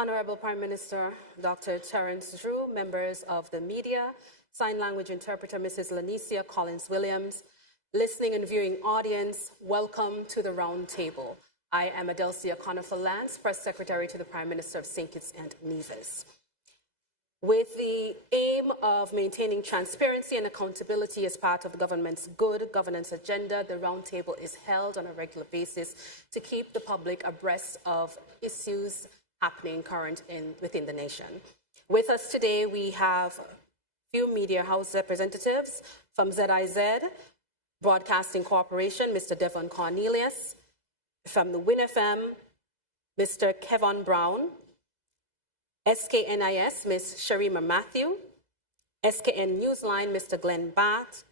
Honorable Prime Minister Dr. Terrance M, members of the media, sign language interpreter Mrs. Lanicia Collins-Williams, listening and viewing audience, welcome to the Roundtable. I am Adelcia Conifer-Lance, Press Secretary to the Prime Minister of St. Kitts and Nevis. With the aim of maintaining transparency and accountability as part of the government's good governance agenda, the Roundtable is held on a regular basis to keep the public abreast of issues happening current within the nation. With us today, we have a few media house representatives from ZIZ Broadcasting Corporation, Mr. Devon Cornelius, from the Win FM, Mr. Kevin Brown, SKNIS, Ms. Sharima Matthew, SKN Newsline, Mr. Glenn Batt,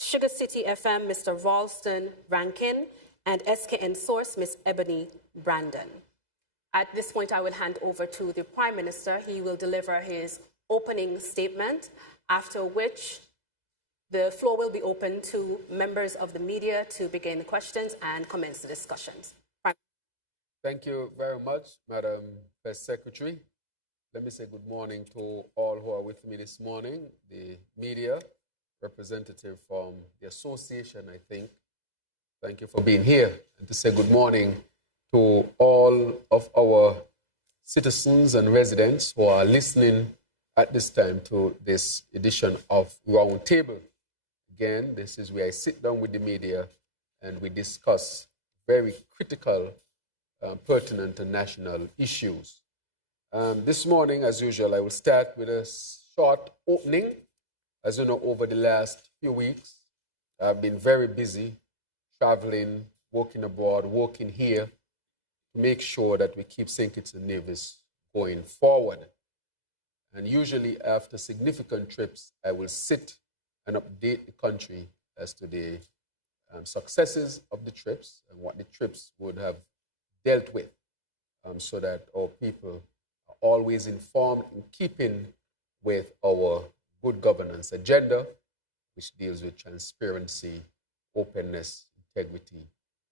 Sugar City FM, Mr. Ralston Rankin, and SKN Source, Ms. Ebony Brandon. At this point, I will hand over to the Prime Minister. He will deliver his opening statement, after which the floor will be open to members of the media to begin questions and commence the discussions. Thank you very much, Madam Press Secretary. Let me say good morning to all who are with me this morning, the media, representative from the association, I think. Thank you for being here, and to say good morning to all of our citizens and residents who are listening at this time to this edition of Roundtable. Again, this is where I sit down with the media and we discuss very critical, pertinent and national issues. This morning, as usual, I will start with a short opening. As you know, over the last few weeks, I've been very busy traveling, working abroad, working here, to make sure that we keep St. Kitts and Nevis going forward. And usually after significant trips, I will sit and update the country as to the successes of the trips and what the trips would have dealt with, so that our people are always informed in keeping with our good governance agenda, which deals with transparency, openness, integrity,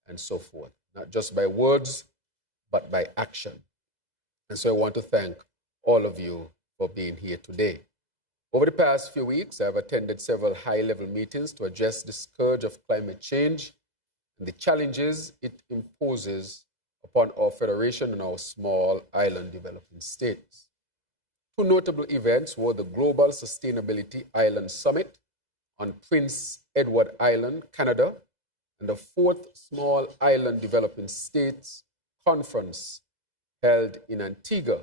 and so forth. Not just by words, but by action. And so I want to thank all of you for being here today. Over the past few weeks, I've attended several high-level meetings to address the scourge of climate change and the challenges it imposes upon our federation and our small island developing states. Two notable events were the Global Sustainability Island Summit on Prince Edward Island, Canada, and the fourth Small Island Developing States Conference held in Antigua,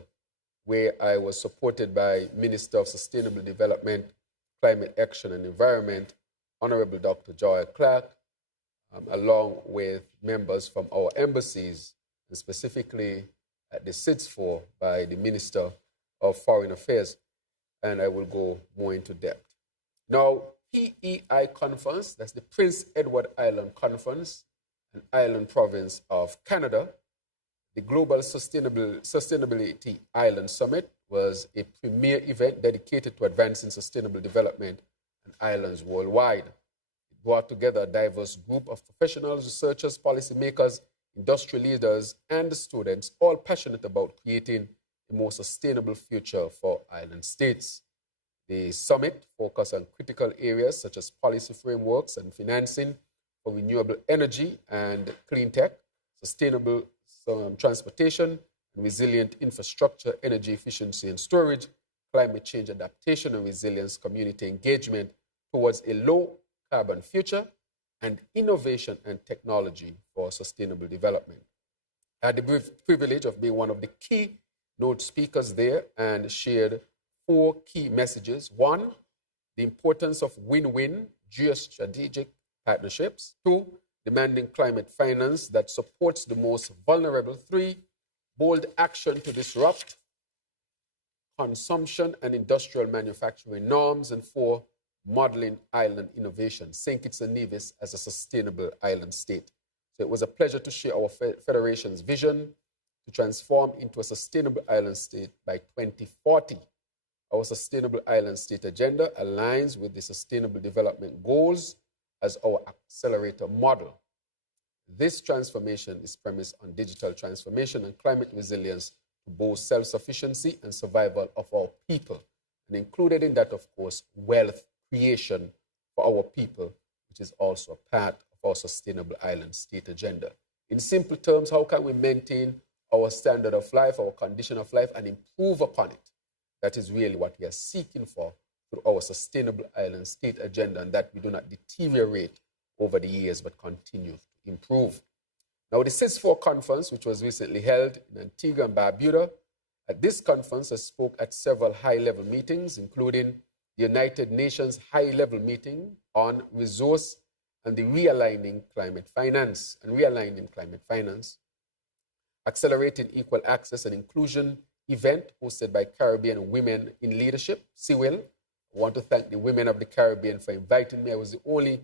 where I was supported by Minister of Sustainable Development, Climate Action and Environment, Honorable Dr. Joy Clark, along with members from our embassies, and specifically at the SIDS4 by the Minister of Foreign Affairs, and I will go more into depth. Now, PEI Conference, that's the Prince Edward Island Conference, an island province of Canada. The Global Sustainability Island Summit was a premier event dedicated to advancing sustainable development in islands worldwide. It brought together a diverse group of professionals, researchers, policymakers, industry leaders, and students, all passionate about creating a more sustainable future for island states. The summit focused on critical areas such as policy frameworks and financing for renewable energy and clean tech, sustainable transportation, and resilient infrastructure, energy efficiency and storage, climate change adaptation and resilience, community engagement towards a low-carbon future, and innovation and technology for sustainable development. I had the privilege of being one of the keynote speakers there and shared 4 key messages. 1, the importance of win-win geostrategic partnerships. 2, demanding climate finance that supports the most vulnerable. 3, bold action to disrupt consumption and industrial manufacturing norms. And 4, modeling island innovation, St. Kitts and Nevis as a sustainable island state. So it was a pleasure to share our federation's vision to transform into a sustainable island state by 2040. Our sustainable island state agenda aligns with the Sustainable Development Goals as our accelerator model. This transformation is premised on digital transformation and climate resilience to both self-sufficiency and survival of our people. And included in that, of course, wealth creation for our people, which is also a part of our sustainable island state agenda. In simple terms, how can we maintain our standard of life, our condition of life, and improve upon it? That is really what we are seeking for through our sustainable island state agenda, and that we do not deteriorate over the years, but continue to improve. Now, the CIS4 conference, which was recently held in Antigua and Barbuda, at this conference, I spoke at several high-level meetings, including the United Nations high-level meeting on resource and the realigning climate finance, accelerating equal access and inclusion event hosted by Caribbean Women in Leadership, CWIL. I want to thank the women of the Caribbean for inviting me. I was the only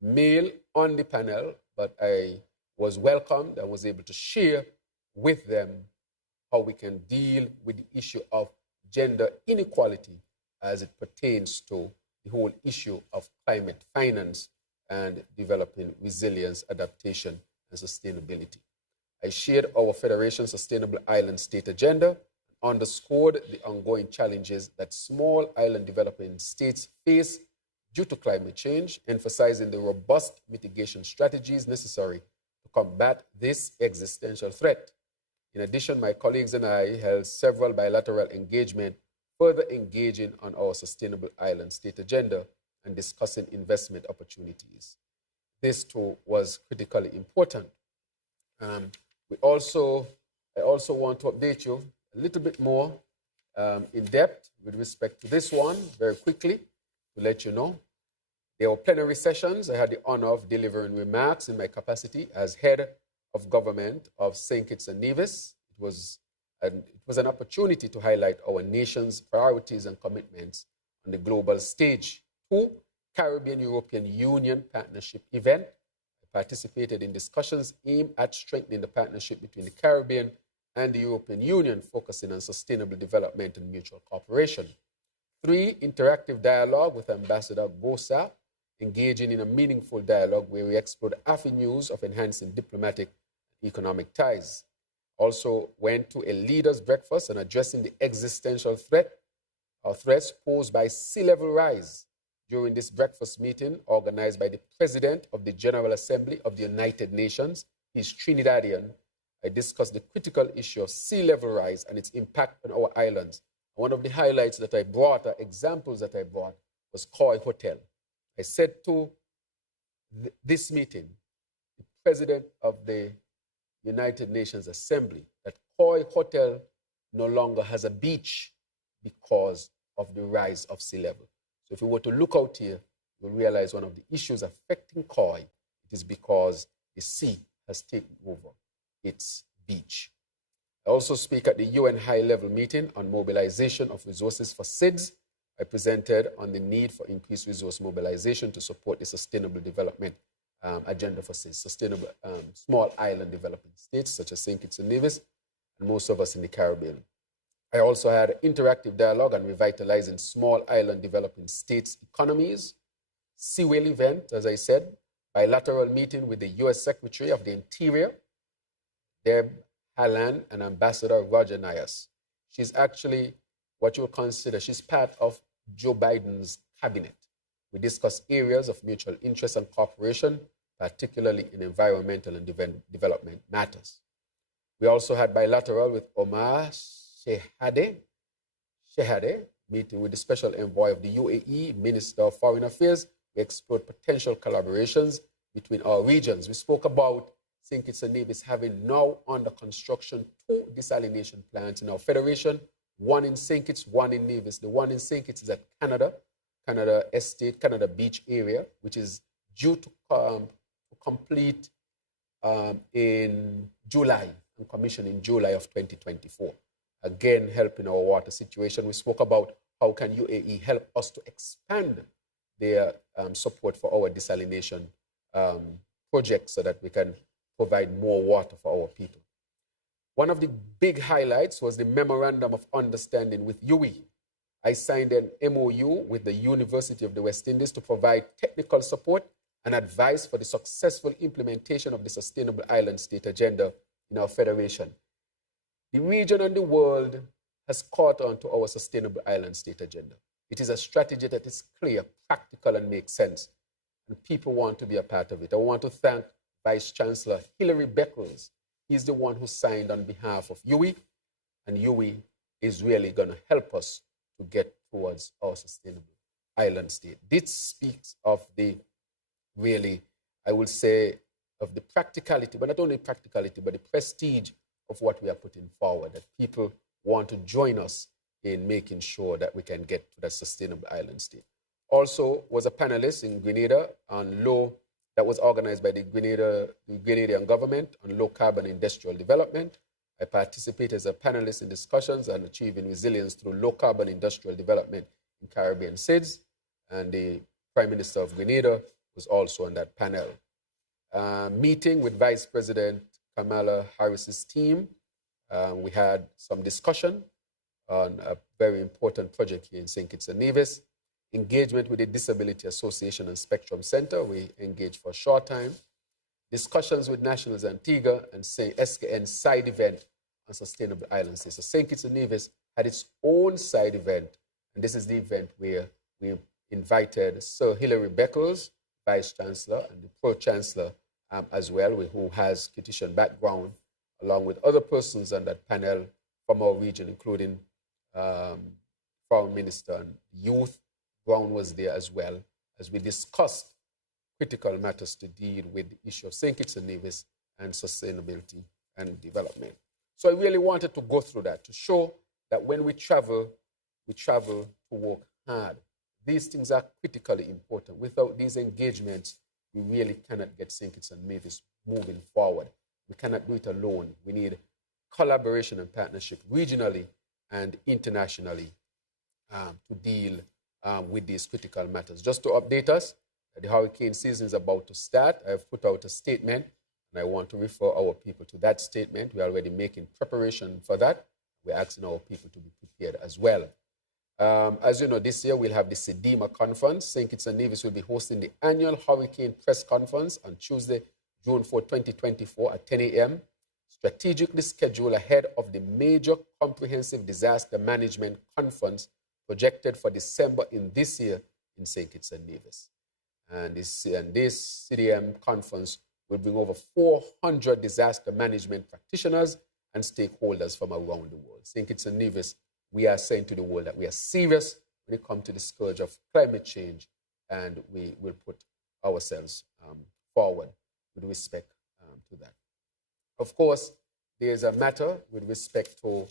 male on the panel, but I was welcomed. I was able to share with them how we can deal with the issue of gender inequality as it pertains to the whole issue of climate finance and developing resilience, adaptation, and sustainability. I shared our Federation's Sustainable Island State Agenda, underscored the ongoing challenges that small island developing states face due to climate change, emphasizing the robust mitigation strategies necessary to combat this existential threat. In addition, my colleagues and I held several bilateral engagements, further engaging on our Sustainable Island State Agenda and discussing investment opportunities. This too was critically important. I also want to update you a little bit more in depth with respect to this one very quickly to let you know. There were plenary sessions. I had the honor of delivering remarks in my capacity as head of government of St. Kitts and Nevis. It was an opportunity to highlight our nation's priorities and commitments on the global stage. 2, Caribbean-European Union Partnership event. I participated in discussions aimed at strengthening the partnership between the Caribbean and the European Union, focusing on sustainable development and mutual cooperation. 3, interactive dialogue with Ambassador Bosa, engaging in a meaningful dialogue where we explored avenues of enhancing diplomatic and economic ties. Also went to a leaders' breakfast on addressing the existential threats posed by sea level rise. During this breakfast meeting, organized by the President of the General Assembly of the United Nations, he's Trinidadian, I discussed the critical issue of sea level rise and its impact on our islands. One of the highlights that I brought, or examples that I brought, was Koi Hotel. I said to this meeting, the President of the United Nations Assembly, that Koi Hotel no longer has a beach because of the rise of sea level. So if we were to look out here, you'll realize one of the issues affecting Koi, it is because the sea has taken over its beach. I also speak at the UN high-level meeting on mobilization of resources for SIDS. I presented on the need for increased resource mobilization to support the sustainable development agenda for SIDS, sustainable small island developing states such as St. Kitts and Nevis, and most of us in the Caribbean. I also had interactive dialogue on revitalizing small island developing states' economies, CWIL event, as I said, bilateral meeting with the U.S. Secretary of the Interior, Deb Haaland, and Ambassador Roger Nias. She's actually what you would consider, she's part of Joe Biden's cabinet. We discussed areas of mutual interest and cooperation, particularly in environmental and development matters. We also had bilateral with Omar Shehadeh, meeting with the Special Envoy of the UAE, Minister of Foreign Affairs. We explored potential collaborations between our regions. We spoke about St. Kitts and Nevis having now under construction 2 desalination plants in our federation, one in St. Kitts, one in Nevis. The one in St. Kitts is at Canada Estate, Canada Beach area, which is due to complete in July, and commission in July of 2024. Again, helping our water situation. We spoke about how can UAE help us to expand their support for our desalination project so that we can provide more water for our people. One of the big highlights was the Memorandum of Understanding with UWI. I signed an MOU with the University of the West Indies to provide technical support and advice for the successful implementation of the Sustainable Island State Agenda in our federation. The region and the world has caught on to our sustainable island state agenda. It is a strategy that is clear, practical, and makes sense. And people want to be a part of it. I want to thank Vice Chancellor Hilary Beckles. He's the one who signed on behalf of UWI, and UWI is really going to help us to get towards our sustainable island state. This speaks of the really, I will say, of the practicality, but not only practicality, but the prestige of what we are putting forward, that people want to join us in making sure that we can get to that sustainable island state. Also was a panelist in Grenada on that was organized by the Grenadian government on low carbon industrial development. I participated as a panelist in discussions on achieving resilience through low carbon industrial development in Caribbean SIDS, and the Prime Minister of Grenada was also on that panel. Meeting with Vice President Kamala Harris's team, we had some discussion on a very important project here in St. Kitts and Nevis. Engagement with the Disability Association and Spectrum Center, we engaged for a short time. Discussions with Nationals Antigua and SKN side event on sustainable island states. So St. Kitts and Nevis had its own side event, and this is the event where we invited Sir Hilary Beckles, Vice Chancellor, and the Pro-Chancellor as well, who has Kittitian background, along with other persons on that panel from our region, including Foreign Minister and Youth. Brown was there as well, as we discussed critical matters to deal with the issue of St. Kitts and Nevis and sustainability and development. So I really wanted to go through that to show that when we travel to work hard. These things are critically important. Without these engagements, we really cannot get St. Kitts and Nevis moving forward. We cannot do it alone. We need collaboration and partnership regionally and internationally to deal with these critical matters. Just to update us, the hurricane season is about to start. I've put out a statement, and I want to refer our people to that statement. We're already making preparation for that. We're asking our people to be prepared as well. As you know, this year we'll have the SEDIMA conference. St. Kitts and Nevis will be hosting the annual Hurricane Press Conference on Tuesday, June 4, 2024 at 10 a.m., strategically scheduled ahead of the major comprehensive disaster management conference projected for December in this year in St. Kitts and Nevis. And this CDM conference will bring over 400 disaster management practitioners and stakeholders from around the world. St. Kitts and Nevis, we are saying to the world that we are serious when it comes to the scourge of climate change, and we will put ourselves forward with respect to that. Of course, there's a matter with respect to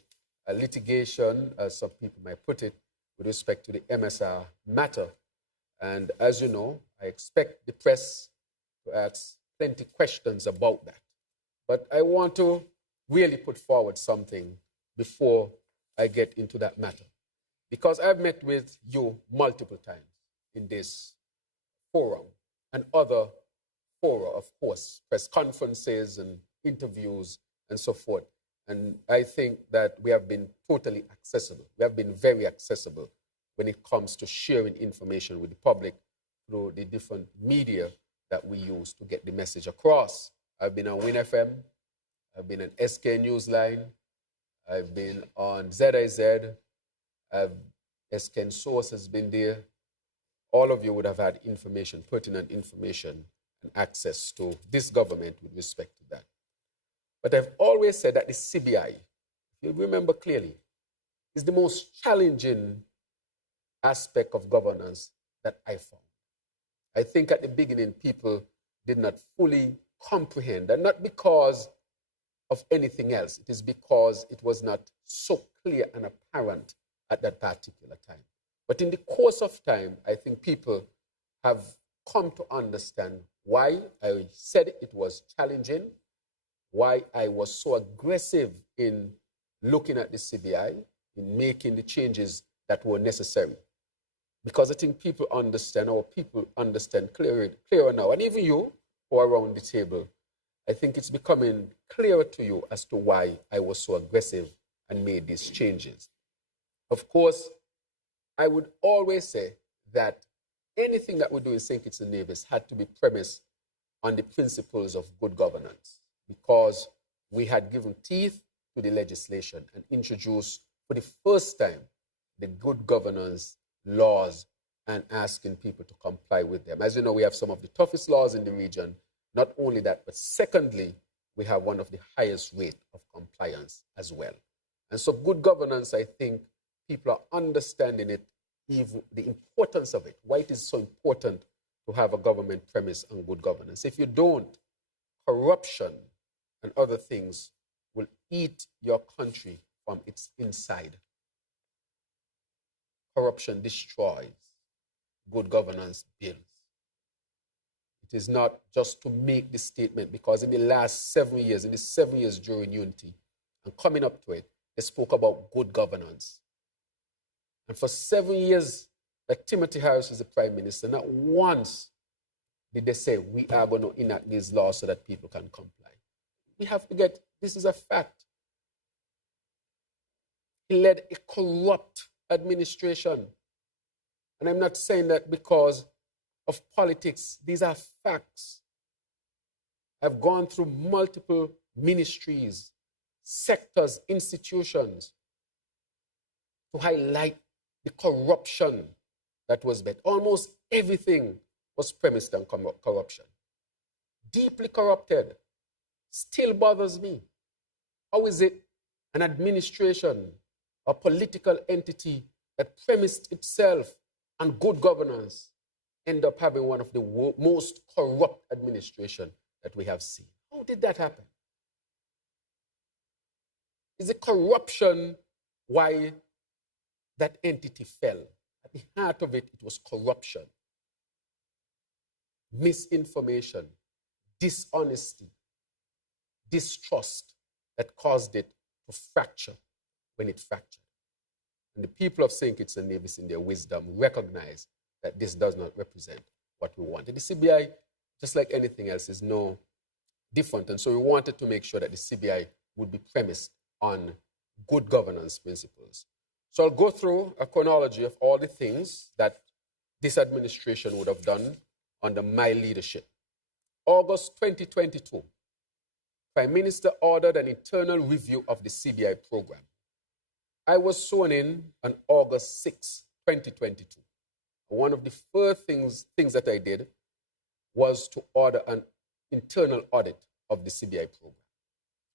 litigation, as some people might put it, with respect to the MSR matter. And as you know, I expect the press to ask plenty questions about that. But I want to really put forward something before I get into that matter. Because I've met with you multiple times in this forum and other fora, of course, press conferences and interviews and so forth. And I think that we have been totally accessible. We have been very accessible when it comes to sharing information with the public through the different media that we use to get the message across. I've been on Win FM, I've been on SK Newsline, I've been on ZIZ, SK Source has been there. All of you would have had information, pertinent information, and access to this government with respect to that. But I've always said that the CBI, if you remember clearly, is the most challenging aspect of governance that I found. I think at the beginning, people did not fully comprehend, and not because of anything else. It is because it was not so clear and apparent at that particular time. But in the course of time, I think people have come to understand why I said it was challenging, why I was so aggressive in looking at the CBI, in making the changes that were necessary. Because I think people understand, or people understand clearer now. And even you who are around the table, I think it's becoming clearer to you as to why I was so aggressive and made these changes. Of course, I would always say that anything that we do in St. Kitts and Nevis had to be premised on the principles of good governance, because we had given teeth to the legislation and introduce for the first time the good governance laws and asking people to comply with them. As you know, we have some of the toughest laws in the region. Not only that, but secondly, we have one of the highest rate of compliance as well. And so good governance, I think people are understanding it, even the importance of it, why it is so important to have a government premise on good governance. If you don't, corruption and other things will eat your country from its inside. Corruption destroys, good governance builds. It is not just to make the statement, because in the last 7 years, in the 7 years during unity and coming up to it, they spoke about good governance. And for 7 years that Timothy Harris was the Prime Minister, not once did they say, we are going to enact these laws so that people can comply. We have to get, this is a fact. He led a corrupt administration. And I'm not saying that because of politics. These are facts. I've gone through multiple ministries, sectors, institutions to highlight the corruption that was met. Almost everything was premised on corruption. Deeply corrupted. Still bothers me. How is it an administration, a political entity that premised itself on good governance end up having one of the most corrupt administration that we have seen? How did that happen? Is it corruption why that entity fell? At the heart of it, it was corruption, misinformation, dishonesty, distrust that caused it to fracture when it fractured. And the people of St. Kitts and Nevis, in their wisdom, recognize that this does not represent what we wanted. The CBI, just like anything else, is no different. And so we wanted to make sure that the CBI would be premised on good governance principles. So I'll go through a chronology of all the things that this administration would have done under my leadership. August 2022, Prime Minister ordered an internal review of the CBI program. I was sworn in on August 6, 2022. One of the first things that I did was to order an internal audit of the CBI program.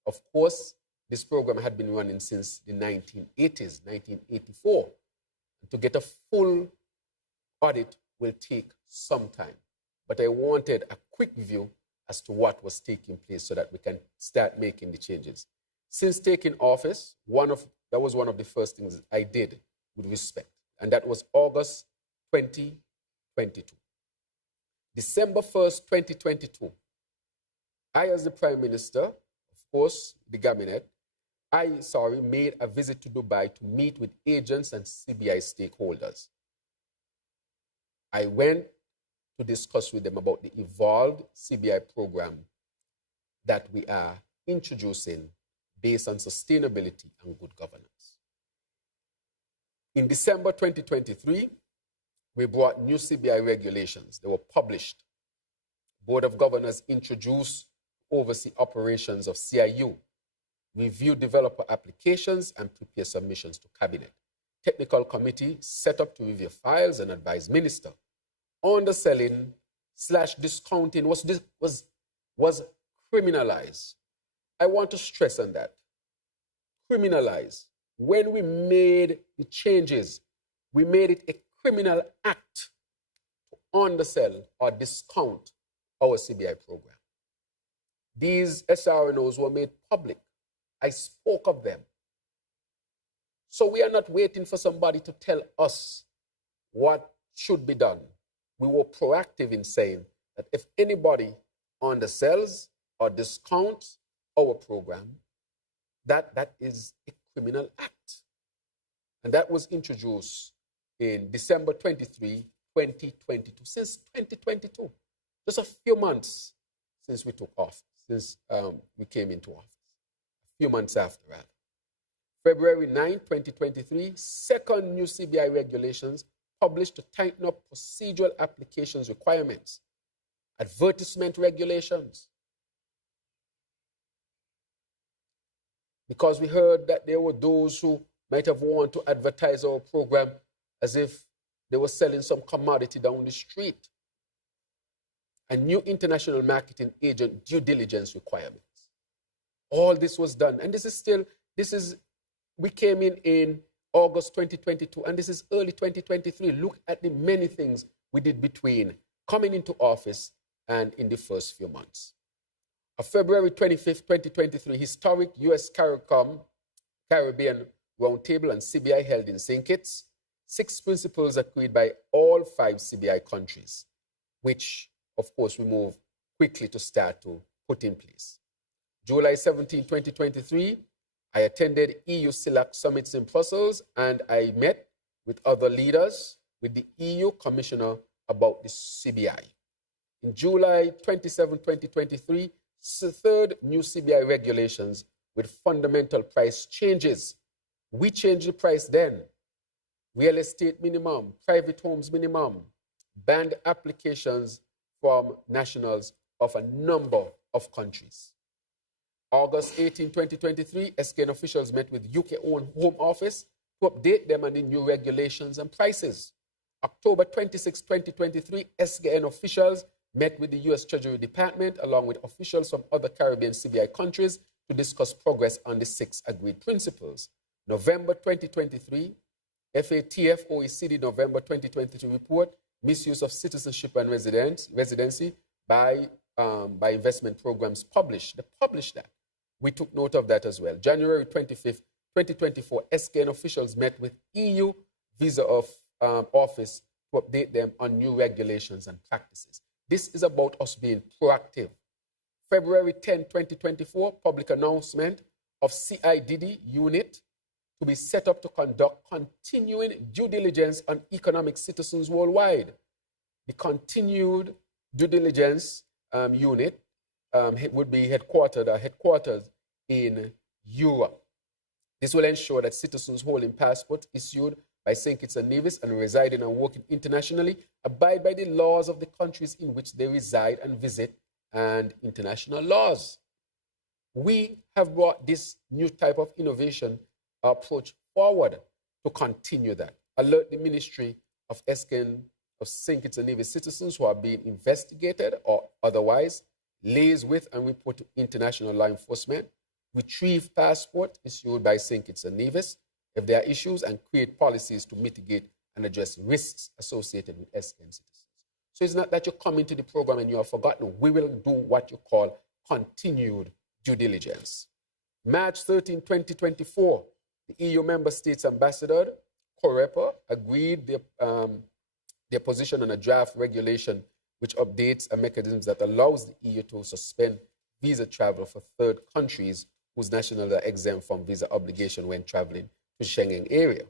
Of course, this program had been running since the 1980s, 1984. To get a full audit will take some time. But I wanted a quick view as to what was taking place so that we can start making the changes. Since taking office, that was one of the first things I did with respect, and that was August 2022. December 1st, 2022, I, as the Prime Minister, of course, the cabinet, made a visit to Dubai to meet with agents and CBI stakeholders. I went to discuss with them about the evolved CBI program that we are introducing based on sustainability and good governance. In December 2023, we brought new CBI regulations. They were published. Board of Governors introduced oversee operations of CIU, review developer applications, and prepare submissions to Cabinet. Technical committee set up to review files and advise Minister. Underselling/discounting was criminalized. I want to stress on that. Criminalized. When we made the changes, we made it a criminal act to undersell or discount our CBI program. These SRNOs were made public. I spoke of them. So we are not waiting for somebody to tell us what should be done. We were proactive in saying that if anybody undersells or discounts our program, that is a criminal act. And that was introduced in December 23, 2022. Since 2022, just a few months since we took office, since we came into office. A few months after that. February 9, 2023, second new CBI regulations published to tighten up procedural applications requirements, advertisement regulations. because we heard that there were those who might have wanted to advertise our program as if they were selling some commodity down the street. A new international marketing agent due diligence requirements. All this was done. And we came in August 2022, and this is early 2023. Look at the many things we did between coming into office and in the first few months. On February 25th, 2023, historic U.S. Caribbean Roundtable and CBI held in St. Kitts. 6 principles agreed by all 5 CBI countries, which, of course, we move quickly to start to put in place. July 17, 2023, I attended EU CELAC summits in Brussels, and I met with other leaders, with the EU Commissioner about the CBI. In July 27, 2023, third new CBI regulations with fundamental price changes. We changed the price then. Real estate minimum, private homes minimum, banned applications from nationals of a number of countries. August 18, 2023, SKN officials met with UK Home Office to update them on the new regulations and prices. October 26, 2023, SKN officials met with the US Treasury Department along with officials from other Caribbean CBI countries to discuss progress on the 6 agreed principles. November 2023, FATF OECD November 2023 report, misuse of citizenship and residency by investment programs published. They published that. We took note of that as well. January 25th, 2024, SKN officials met with EU Visa Office to update them on new regulations and practices. This is about us being proactive. February 10, 2024, public announcement of CIDD unit to be set up to conduct continuing due diligence on economic citizens worldwide. The continued due diligence unit would be headquartered in Europe. This will ensure that citizens holding passports issued by St. Kitts and Nevis and residing and working internationally abide by the laws of the countries in which they reside and visit and international laws. We have brought this new type of innovation approach forward to continue that. Alert the Ministry of St. Kitts and Nevis citizens who are being investigated or otherwise, liaise with and report to international law enforcement, retrieve passport issued by St. Kitts and Nevis if there are issues, and create policies to mitigate and address risks associated with SKN citizens. So it's not that you come into the program and you have forgotten. We will do what you call continued due diligence. March 13, 2024, the EU member states ambassador, Coreper, agreed their position on a draft regulation which updates a mechanism that allows the EU to suspend visa travel for third countries whose nationals are exempt from visa obligation when traveling to Schengen area.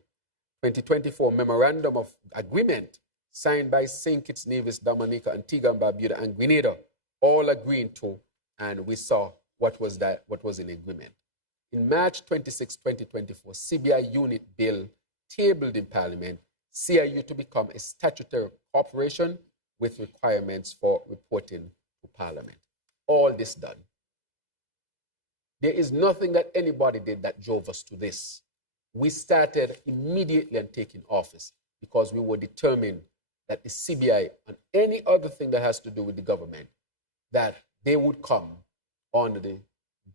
2024 Memorandum of Agreement signed by St. Kitts, Nevis, Dominica, Antigua and Barbuda, and Grenada, all agreeing to, and we saw what was in agreement. In March 26, 2024, CBI unit bill tabled in Parliament, CIU to become a statutory corporation with requirements for reporting to Parliament. All this done. There is nothing that anybody did that drove us to this. We started immediately on taking office because we were determined that the CBI and any other thing that has to do with the government, that they would come on the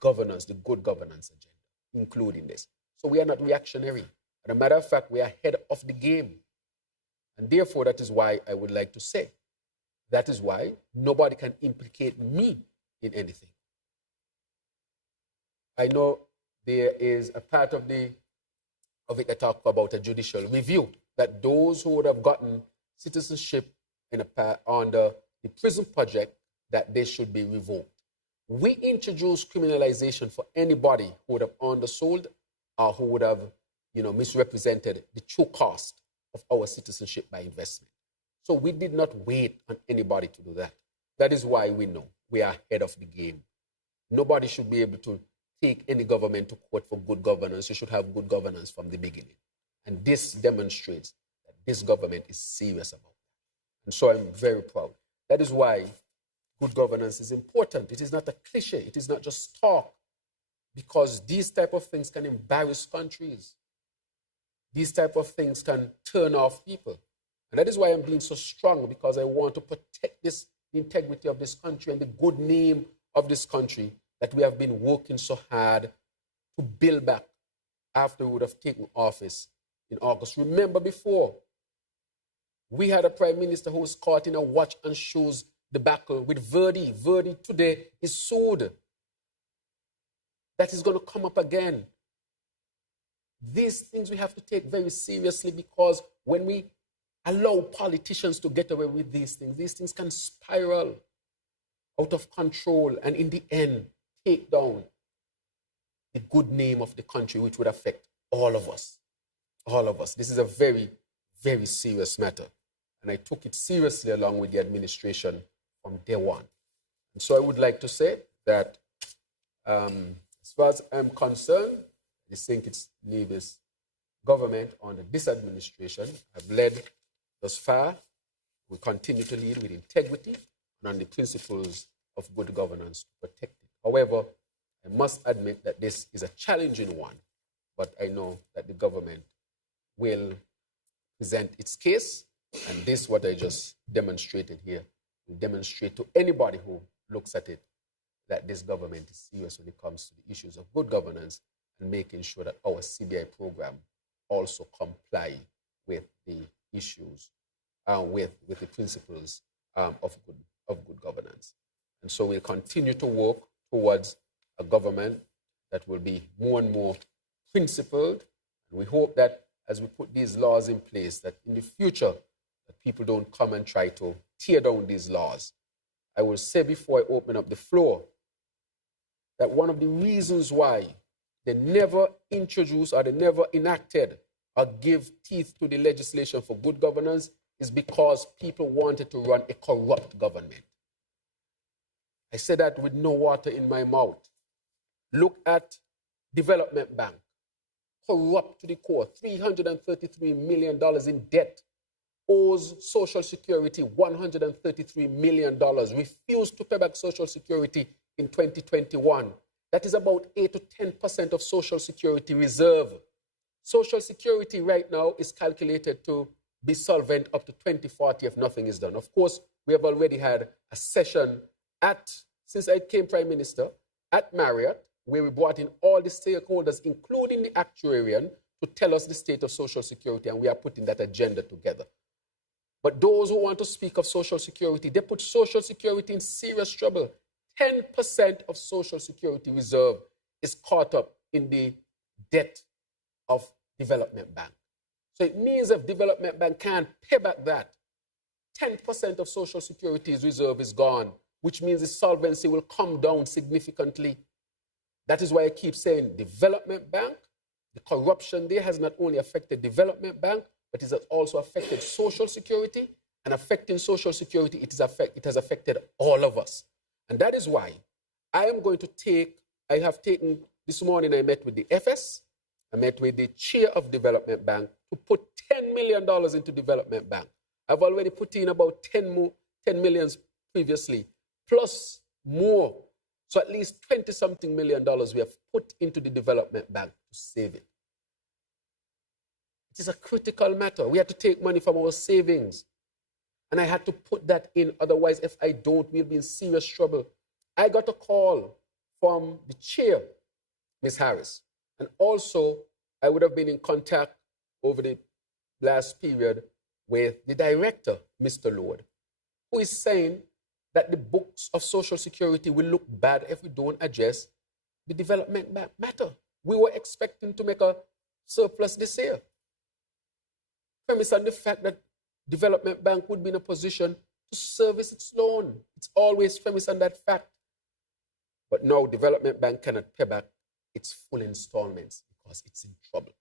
governance, the good governance agenda, including this. So we are not reactionary. As a matter of fact, we are ahead of the game. And therefore, that is why I would like to say, that is why nobody can implicate me in anything. I know there is a part of it that talk about a judicial review, that those who would have gotten citizenship under the prison project, that they should be revoked. We introduced criminalization for anybody who would have undersold or who would have, misrepresented the true cost of our citizenship by investment. So we did not wait on anybody to do that. That is why we know we are ahead of the game. Nobody should be able to take any government to court for good governance. You should have good governance from the beginning. And this demonstrates that this government is serious about that. And so I'm very proud. That is why good governance is important. It is not a cliche. It is not just talk. because these type of things can embarrass countries. These type of things can turn off people. And that is why I'm being so strong, because I want to protect the integrity of this country and the good name of this country that we have been working so hard to build back after we would have taken office in August. Remember before, we had a Prime Minister who was caught in a watch and shoes debacle with Verdi. Verdi today is sued. That is going to come up again. These things we have to take very seriously, because when we allow politicians to get away with these things can spiral out of control and in the end take down the good name of the country, which would affect all of us. All of us. This is a very, very serious matter. And I took it seriously along with the administration from day one. And so I would like to say that as far as I'm concerned, I think it's leave this government under this administration. I've led thus far. We continue to lead with integrity and on the principles of good governance to protect it. However, I must admit that this is a challenging one, but I know that the government will present its case, and this, what I just demonstrated here, will demonstrate to anybody who looks at it that this government is serious when it comes to the issues of good governance and making sure that our CBI program also comply with the issues, with the principles of good governance. And so we'll continue to work towards a government that will be more and more principled. And we hope that as we put these laws in place, that in the future, that people don't come and try to tear down these laws. I will say before I open up the floor that one of the reasons why they never introduced or they never enacted or give teeth to the legislation for good governance is because people wanted to run a corrupt government. I say that with no water in my mouth. Look at Development Bank, corrupt to the core, $333 million in debt, owes Social Security $133 million, refused to pay back Social Security in 2021. That is about 8 to 10% of Social Security reserve. Social Security right now is calculated to be solvent up to 2040 if nothing is done. Of course, we have already had a session since I became Prime Minister, at Marriott, where we brought in all the stakeholders, including the actuarian, to tell us the state of Social Security, and we are putting that agenda together. But those who want to speak of Social Security, they put Social Security in serious trouble. 10% of Social Security reserve is caught up in the debt of Development Bank. So it means if Development Bank can't pay back that, 10% of Social Security's reserve is gone, which means the solvency will come down significantly. That is why I keep saying Development Bank, the corruption there has not only affected Development Bank, but it has also affected Social Security, and affecting Social Security, it has affected all of us. And that is why I have taken, this morning I met with the FS, I met with the chair of Development Bank to put $10 million into Development Bank. I've already put in about 10 million previously, plus more. So at least 20-something million we have put into the Development Bank to save it. It is a critical matter. We had to take money from our savings. And I had to put that in. Otherwise, if I don't, we'll be in serious trouble. I got a call from the chair, Ms. Harris. And also, I would have been in contact over the last period with the director, Mr. Lord, who is saying that the books of Social Security will look bad if we don't address the Development matter. We were expecting to make a surplus this year. Premise on the fact that Development Bank would be in a position to service its loan. It's always premise on that fact. But now Development Bank cannot pay back its full installments because it's in trouble.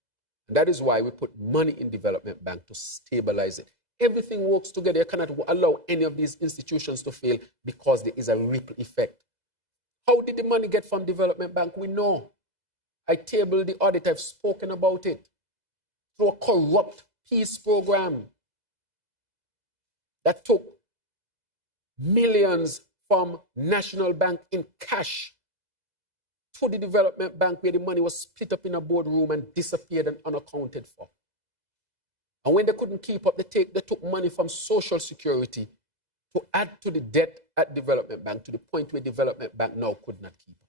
And that is why we put money in Development Bank to stabilize it. Everything works together. You cannot allow any of these institutions to fail because there is a ripple effect. How did the money get from Development Bank? We know. I tabled the audit. I've spoken about it. Through a corrupt peace program that took millions from National Bank in cash, to the development bank where the money was split up in a boardroom and disappeared and unaccounted for. And when they couldn't keep up, they took money from Social Security to add to the debt at development bank to the point where development bank now could not keep up.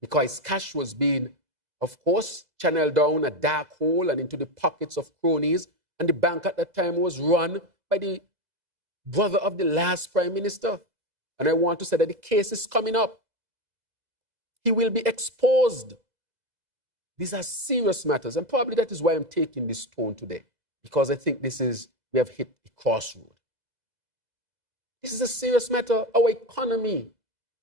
Because cash was being, of course, channeled down a dark hole and into the pockets of cronies. And the bank at that time was run by the brother of the last Prime Minister. And I want to say that the case is coming up. He will be exposed. These are serious matters. And probably that is why I'm taking this tone today. Because I think we have hit a crossroad. This is a serious matter. Our economy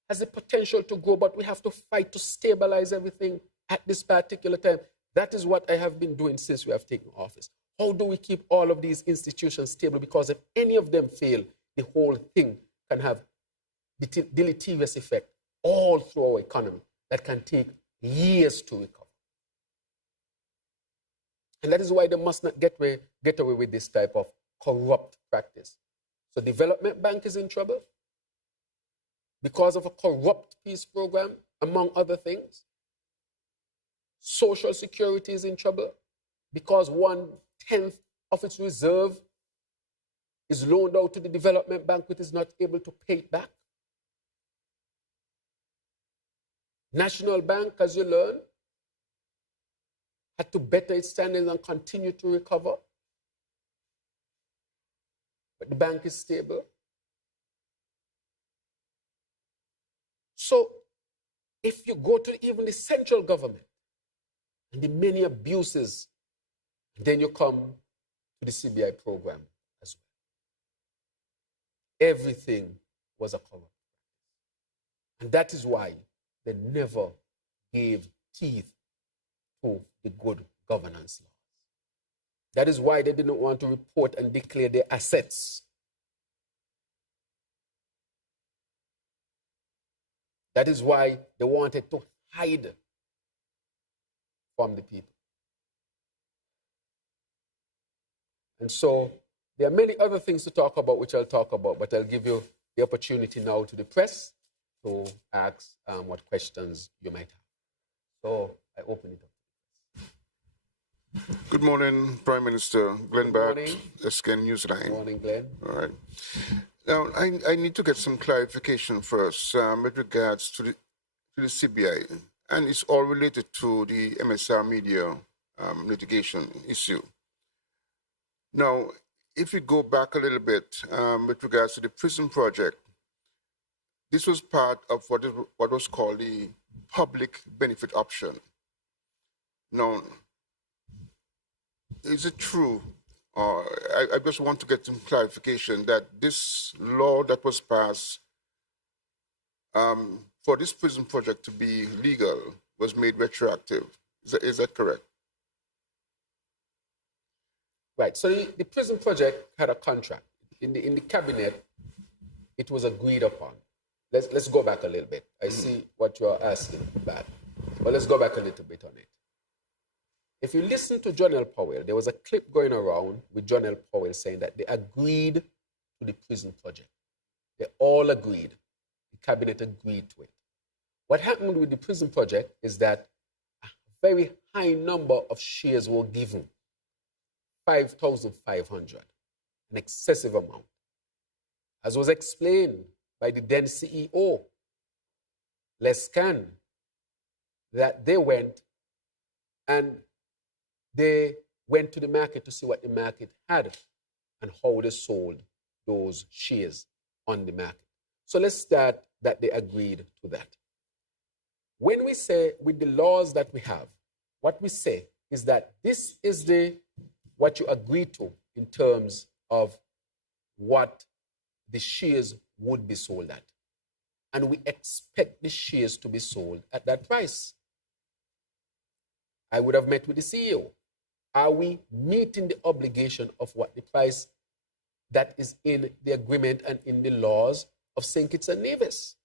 has the potential to grow, but we have to fight to stabilize everything at this particular time. That is what I have been doing since we have taken office. How do we keep all of these institutions stable? Because if any of them fail, the whole thing can have deleterious effect all through our economy that can take years to recover. And that is why they must not get away with this type of corrupt practice. So development bank is in trouble because of a corrupt peace program, among other things. Social Security is in trouble because 1/10 of its reserve is loaned out to the development bank, which is not able to pay it back. National Bank, as you learn, had to better its standards and continue to recover. But the bank is stable. So if you go to even the central government and the many abuses, then you come to the CBI program as well. Everything was a corrupt practice. And that is why they never gave teeth to the good governance laws. That is why they didn't want to report and declare their assets. That is why they wanted to hide from the people. And so there are many other things to talk about, which I'll talk about, but I'll give you the opportunity now to the press to ask what questions you might have. So I open it up. Good morning, Prime Minister. Glenn Batt, SKN Newsline. Good morning, Glenn. All right. Now, I need to get some clarification first with regards to the CBI, and it's all related to the MSR media litigation issue. Now, if we go back a little bit with regards to the prison project, this was part of what was called the public benefit option. Now, is it true, I just want to get some clarification, that this law that was passed for this prison project to be legal was made retroactive? Is that correct? Right, so the prison project had a contract. In the cabinet, it was agreed upon. Let's go back a little bit. I see what you are asking about, but let's go back a little bit on it. If you listen to John L. Powell, there was a clip going around with John L. Powell saying that they agreed to the prison project. They all agreed. The cabinet agreed to it. What happened with the prison project is that a very high number of shares were given, 5,500, an excessive amount. As was explained by the then CEO, Lescan, that they went to the market to see what the market had and how they sold those shares on the market. So let's start that they agreed to that. When we say with the laws that we have, what we say is that this is what you agree to in terms of what the shares would be sold at. And we expect the shares to be sold at that price. I would have met with the CEO. Are we meeting the obligation of what the price that is in the agreement and in the laws of St. Kitts and Nevis?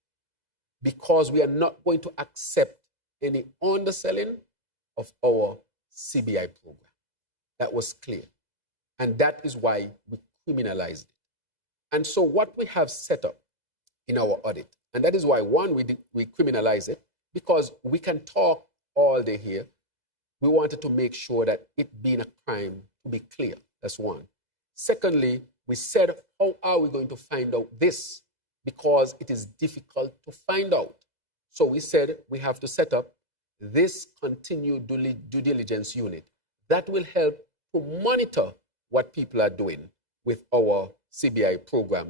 Because we are not going to accept any underselling of our CBI program. That was clear. And that is why we criminalized it. And so what we have set up in our audit, and that is why, one, we criminalize it, because we can talk all day here. We wanted to make sure that it being a crime to be clear. That's one. Secondly, we said, how are we going to find out this? Because it is difficult to find out. So we said we have to set up this continued due diligence unit that will help to monitor what people are doing with our CBI program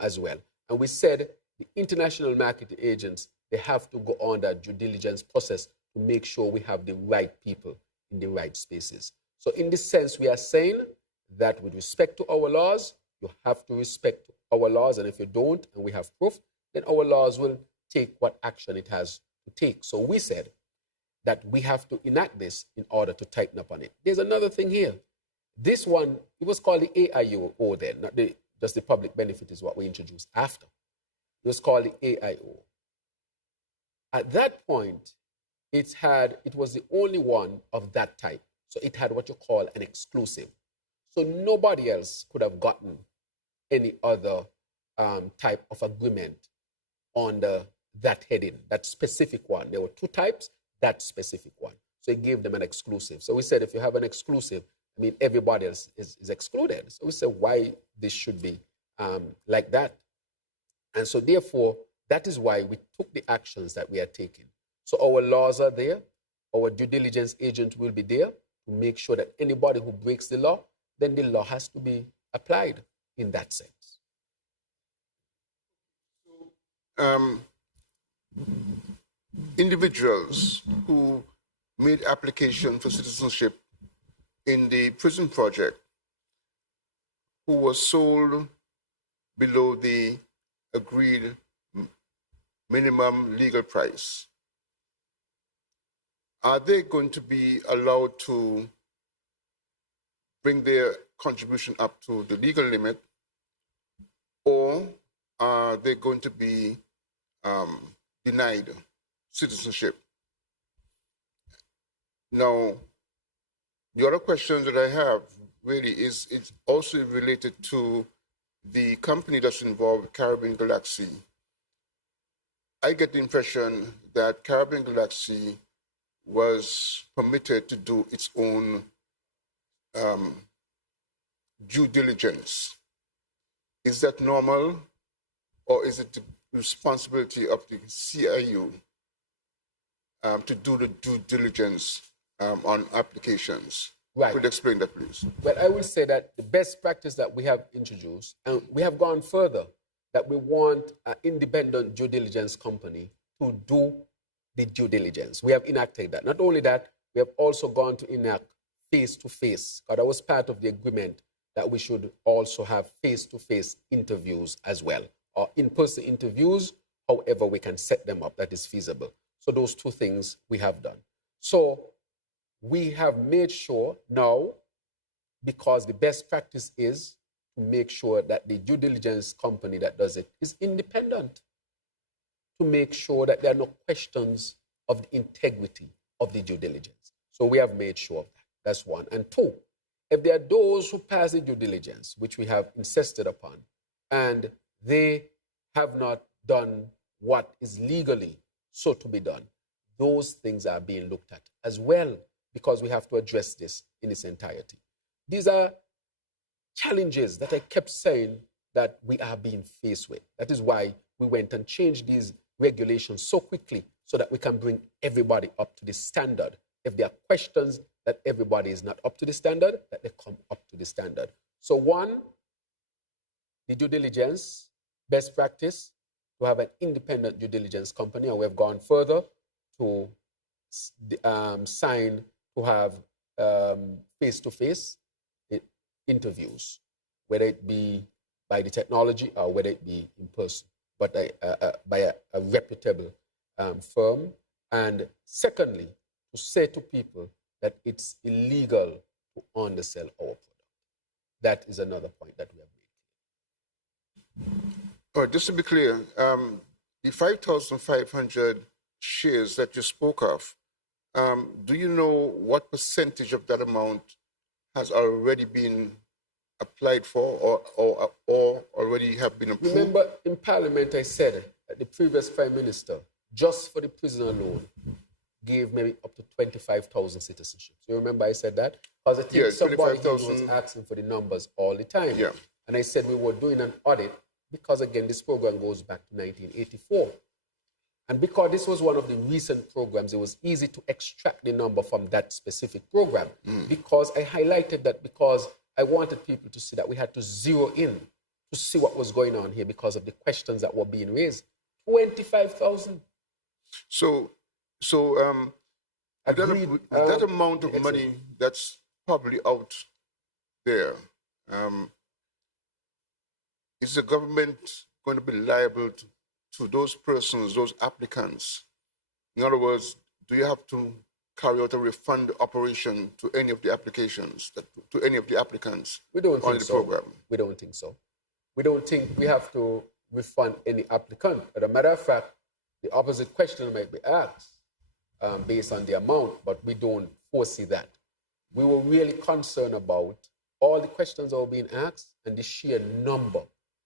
as well. And we said the international market agents, they have to go on that due diligence process to make sure we have the right people in the right spaces. So in this sense, we are saying that with respect to our laws, you have to respect our laws. And if you don't, and we have proof, then our laws will take what action it has to take. So we said that we have to enact this in order to tighten up on it. There's another thing here. This one, it was called the AIO then, not just the public benefit is what we introduced after. It was called the AIO. At that point, it was the only one of that type. So it had what you call an exclusive. So nobody else could have gotten any other type of agreement under that heading, that specific one. There were two types, that specific one. So it gave them an exclusive. So we said if you have an exclusive, I mean, everybody else is excluded. So we said why this should be like that. And so therefore, that is why we took the actions that we are taking. So our laws are there. Our due diligence agent will be there to make sure that anybody who breaks the law, then the law has to be applied in that sense. Individuals who made application for citizenship in the prison project who was sold below the agreed minimum legal price, are they going to be allowed to bring their contribution up to the legal limit, or are they going to be denied citizenship? Now, the other question that I have really is it's also related to the company that's involved, Caribbean Galaxy. I get the impression that Caribbean Galaxy was permitted to do its own due diligence. Is that normal, or is it the responsibility of the CIU to do the due diligence on applications? Right. Could you explain that, please? Well, I will say that the best practice that we have introduced, and we have gone further, that we want an independent due diligence company to do the due diligence. We have enacted that. Not only that, we have also gone to enact face-to-face, because that was part of the agreement that we should also have face-to-face interviews as well, or in-person interviews, however we can set them up that is feasible. So those two things we have done. So we have made sure now, because the best practice is to make sure that the due diligence company that does it is independent, to make sure that there are no questions of the integrity of the due diligence. So we have made sure of that. That's one. And two, if there are those who pass the due diligence, which we have insisted upon, and they have not done what is legally so to be done, those things are being looked at as well, because we have to address this in its entirety. These are challenges that I kept saying that we are being faced with. That is why we went and changed these regulations so quickly so that we can bring everybody up to the standard. If there are questions that everybody is not up to the standard, that they come up to the standard. So one, the due diligence, best practice, to have an independent due diligence company, and we have gone further to sign to have face-to-face interviews, whether it be by the technology or whether it be in person, but by a reputable firm. And secondly, to say to people that it's illegal to undersell our product. That is another point that we have made. Just to be clear, the 5,500 shares that you spoke of, do you know what percentage of that amount has already been applied for or already have been approved? Remember, in Parliament, I said that the previous Prime Minister just for the prison alone, gave maybe up to 25,000 citizenships. You remember I said that? Because I think somebody here was asking for the numbers all the time. Yeah. And I said we were doing an audit because, again, this program goes back to 1984. And because this was one of the recent programs, it was easy to extract the number from that specific program. Because I highlighted that because I wanted people to see that we had to zero in to see what was going on here because of the questions that were being raised. 25,000. So that amount of money that's probably out there, is the government going to be liable to those persons, those applicants? In other words, do you have to carry out a refund operation to any of the applications, to any of the applicants on the program? We don't think so. We don't think we have to refund any applicant. As a matter of fact, the opposite question might be asked based on the amount, but we don't foresee that. We were really concerned about all the questions that were being asked and the sheer number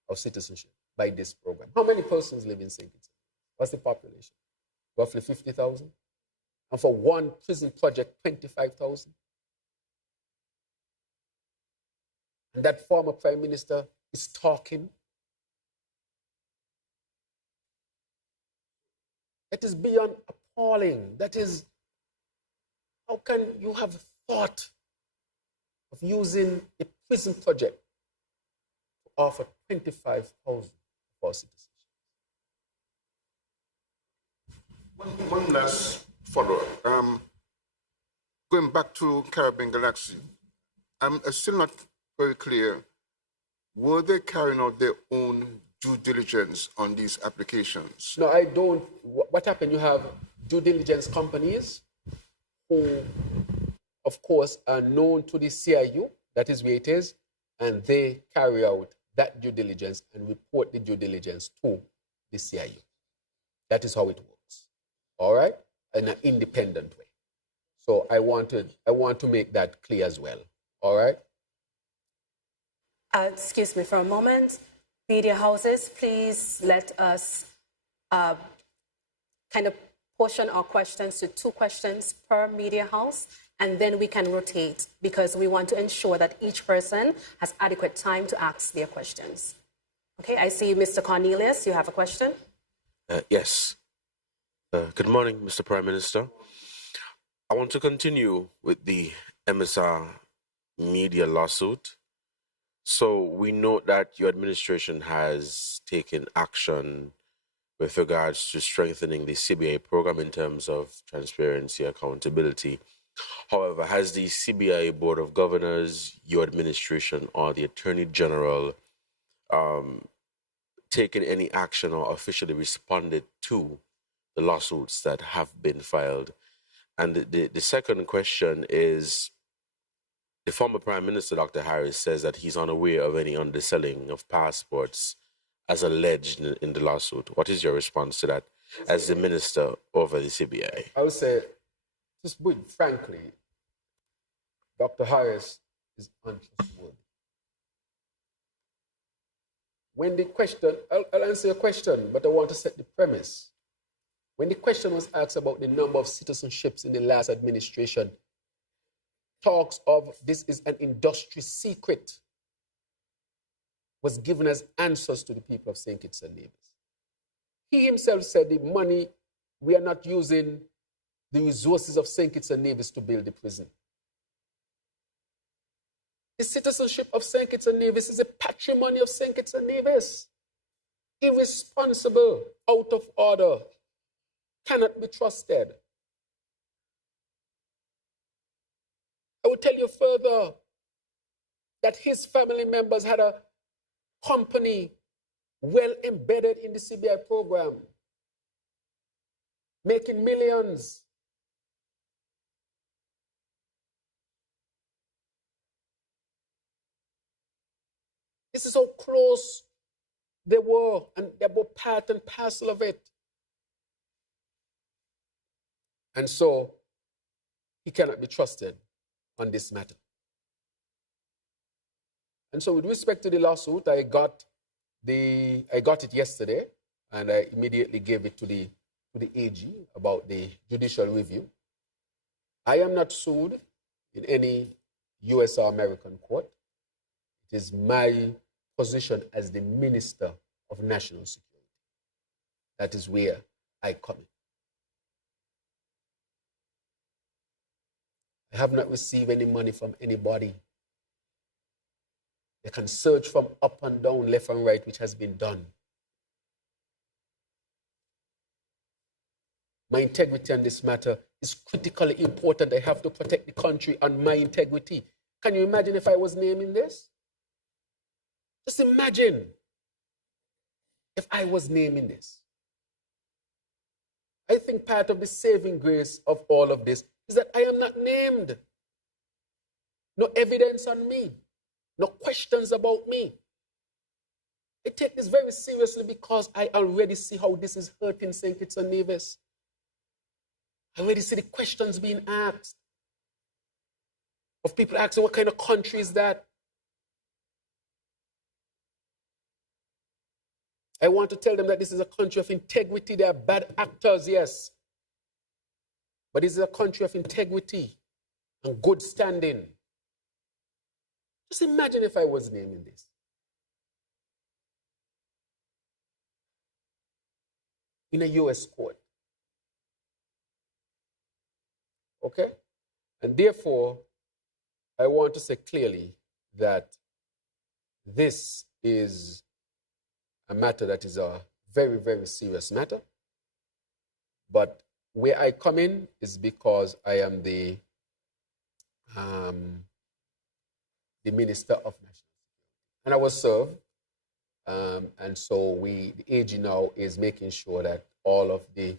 of citizenship by this program. How many persons live in St. Kitts? What's the population? Roughly 50,000. And for one prison project, 25,000. And that former Prime Minister is talking. That is beyond appalling. That is, how can you have thought of using a prison project to offer 25,000 for citizens? One last follow-up. Going back to Caribbean Galaxy, I'm still not very clear. Were they carrying out their own due diligence on these applications? No, I don't. What happened? You have due diligence companies who, of course, are known to the CIU, that is where it is, and they carry out that due diligence and report the due diligence to the CIU. That is how it works. All right? In an independent way. So I want to make that clear as well. All right? Excuse me for a moment. Media houses, please let us kind of portion our questions to 2 questions per media house, and then we can rotate because we want to ensure that each person has adequate time to ask their questions. Okay, I see Mr. Cornelius, you have a question? Yes. Good morning, Mr. Prime Minister. I want to continue with the MSR media lawsuit. So we know that your administration has taken action with regards to strengthening the CBI program in terms of transparency, accountability. However, has the CBI Board of Governors, your administration, or the Attorney General taken any action or officially responded to the lawsuits that have been filed? And the second question is, the former Prime Minister, Dr. Harris, says that he's unaware of any underselling of passports as alleged in the lawsuit. What is your response to that as the minister over the CBI? I would say, just put frankly, Dr. Harris is untrustworthy. When the question, I'll answer your question, but I want to set the premise. When the question was asked about the number of citizenships in the last administration, talks of this is an industry secret was given as answers to the people of St. Kitts and Nevis. He himself said the money, we are not using the resources of St. Kitts and Nevis to build the prison. The citizenship of St. Kitts and Nevis is a patrimony of St. Kitts and Nevis. Irresponsible, out of order, cannot be trusted. I will tell you further that his family members had a company well embedded in the CBI program, making millions. This is how close they were, and they were part and parcel of it. And so he cannot be trusted on this matter. And so with respect to the lawsuit, I got it yesterday, and I immediately gave it to the to the AG about the judicial review. I am not sued in any US or American court. It is my position as the Minister of National Security. That is where I come in. I have not received any money from anybody. They can search from up and down, left and right, which has been done. My integrity on this matter is critically important. I have to protect the country and my integrity. Can you imagine if I was naming this? Just imagine if I was naming this. I think part of the saving grace of all of this is that I am not named. No evidence on me. No questions about me. I take this very seriously because I already see how this is hurting St. Kitts and Nevis. I already see the questions being asked. Of people asking, what kind of country is that? I want to tell them that this is a country of integrity. There are bad actors, yes. But this is a country of integrity and good standing. Just imagine if I was naming this. In a US court. Okay? And therefore, I want to say clearly that this is a matter that is a very, very serious matter. But where I come in is because I am the Minister of National Security. And I was served. And so the AG now is making sure that all of the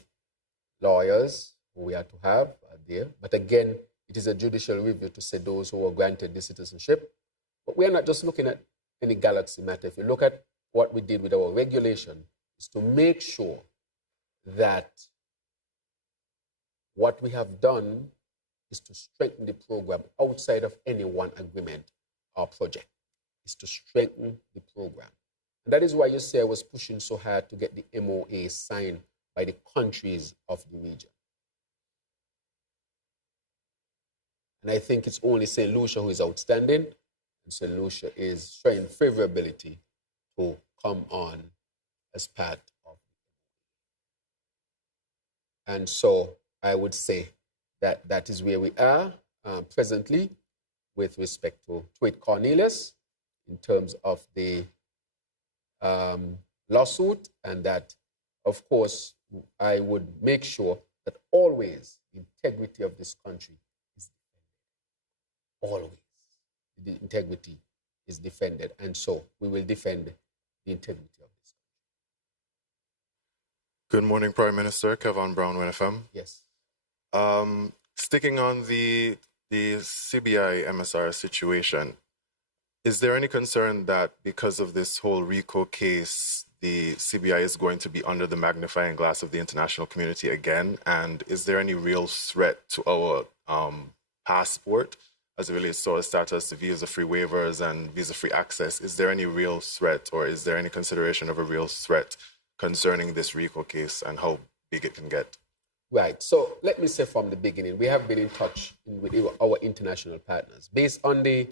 lawyers who we are to have are there. But again, it is a judicial review to say those who were granted the citizenship. But we are not just looking at any galaxy matter. If you look at what we did with our regulation, is to make sure that what we have done is to strengthen the program outside of any one agreement or project, is to strengthen the program. And that is why you see I was pushing so hard to get the MOA signed by the countries of the region. And I think it's only St. Lucia who is outstanding, and St. Lucia is showing favorability to come on as part of it. And so I would say that that is where we are presently with respect to Tweet Cornelius in terms of the lawsuit, and that, of course, I would make sure that always the integrity of this country is defended. Always. The integrity is defended. And so we will defend the integrity of this country. Good morning, Prime Minister. Kevin Brown, WNFM. Yes. Sticking on the CBI MSR situation, is there any concern that because of this whole RICO case, the CBI is going to be under the magnifying glass of the international community again? And is there any real threat to our passport as it relates to our status to visa-free waivers and visa-free access? Is there any real threat, or is there any consideration of a real threat concerning this RICO case and how big it can get? Right. So let me say from the beginning, we have been in touch with our international partners. Based on the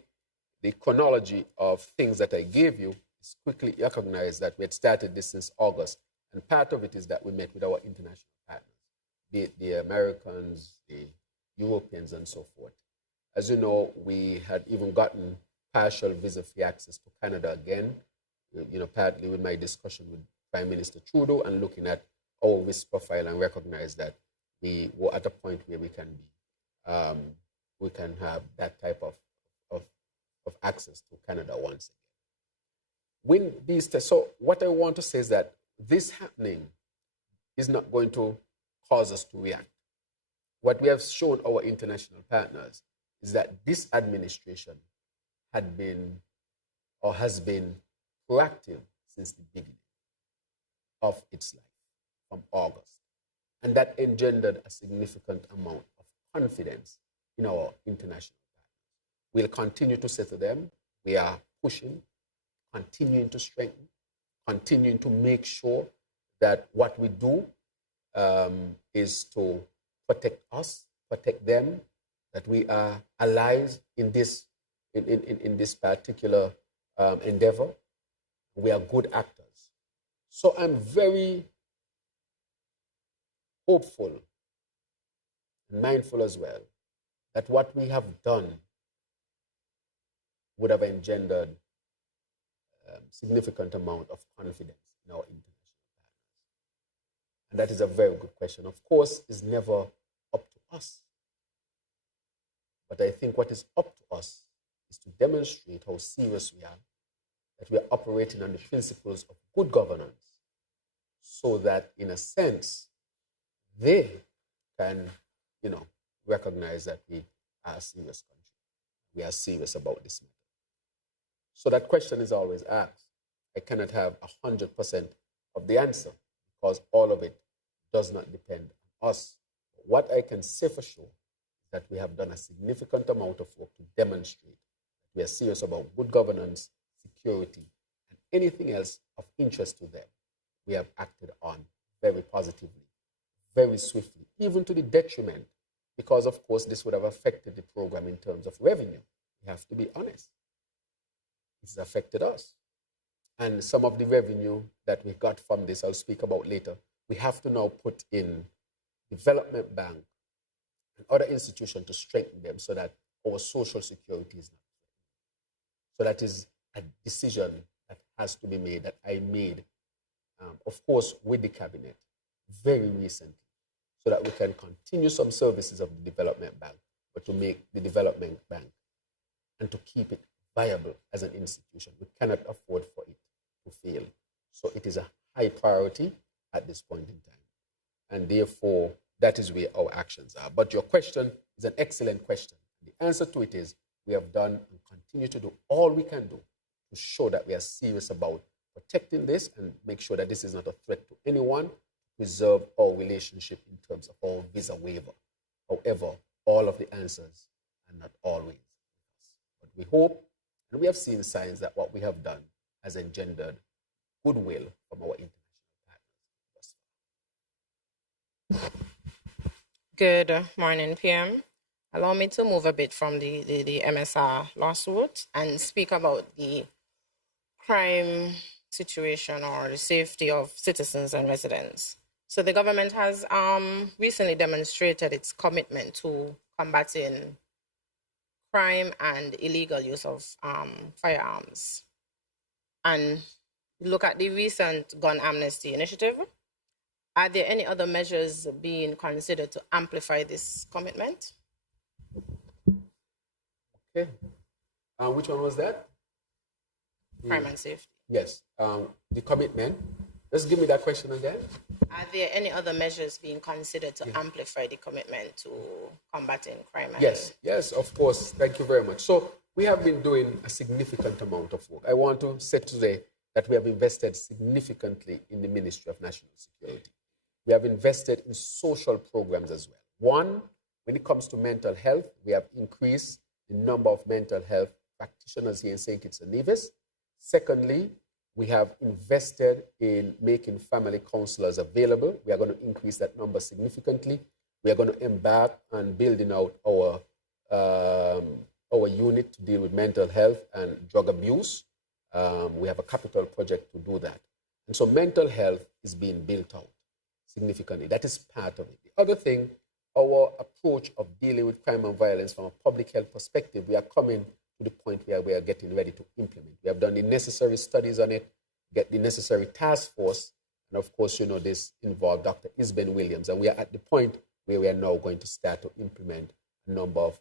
chronology of things that I gave you, it's quickly recognized that we had started this since August. And part of it is that we met with our international partners, be it the Americans, the Europeans, and so forth. As you know, we had even gotten partial visa-free access to Canada again, partly with my discussion with Prime Minister Trudeau and looking at our risk profile and recognize that we were at a point where we can have that type of access to Canada once again. So what I want to say is that this happening is not going to cause us to react. What we have shown our international partners is that this administration had been or has been proactive since the beginning of its life, from August. And that engendered a significant amount of confidence in our international partners. We'll continue to say to them, we are pushing, continuing to strengthen, continuing to make sure that what we do is to protect us, protect them, that we are allies in this particular endeavor. We are good actors. So I'm very hopeful and mindful as well that what we have done would have engendered significant amount of confidence in our international partners. And that is a very good question. Of course, it's never up to us. But I think what is up to us is to demonstrate how serious we are, that we are operating on the principles of good governance, so that, in a sense, they can, recognize that we are a serious country. We are serious about this matter. So that question is always asked. I cannot have 100% of the answer because all of it does not depend on us. What I can say for sure is that we have done a significant amount of work to demonstrate that we are serious about good governance, security, and anything else of interest to them. We have acted on very positively, very swiftly, even to the detriment, because of course this would have affected the program in terms of revenue. We have to be honest. It's affected us. And some of the revenue that we got from this, I'll speak about later, we have to now put in development bank and other institutions to strengthen them so that our social security is not threatened. So that is a decision that has to be made, that I made, of course, with the cabinet very recently, so that we can continue some services of the development bank, but to make the development bank and to keep it viable as an institution. We cannot afford for it to fail. So it is a high priority at this point in time. And therefore, that is where our actions are. But your question is an excellent question. The answer to it is we have done and continue to do all we can do to show that we are serious about protecting this and make sure that this is not a threat to anyone, preserve our relationship in terms of our visa waiver. However, all of the answers are not always. But we hope, and we have seen signs that what we have done has engendered goodwill from our international partners. Good morning, PM. Allow me to move a bit from the MSR lawsuit and speak about the crime situation or the safety of citizens and residents. So the government has recently demonstrated its commitment to combating crime and illegal use of firearms. And look at the recent gun amnesty initiative. Are there any other measures being considered to amplify this commitment? Okay. Which one was that? Crime and safety. Yes. The commitment. Just give me that question again. Are there any other measures being considered to amplify the commitment to combating crime? Yes, of course. Thank you very much. So we have been doing a significant amount of work. I want to say today that we have invested significantly in the Ministry of National Security. We have invested in social programs as well. One, when it comes to mental health, we have increased the number of mental health practitioners here in St. Kitts and Nevis. Secondly, we have invested in making family counselors available. We are going to increase that number significantly. We are going to embark on building out our unit to deal with mental health and drug abuse. We have a capital project to do that. And so mental health is being built out significantly. That is part of it. The other thing, our approach of dealing with crime and violence from a public health perspective, we are coming to the point where we are getting ready to implement. We have done the necessary studies on it, get the necessary task force, and of course, this involved Dr. Isben Williams, and we are at the point where we are now going to start to implement a number of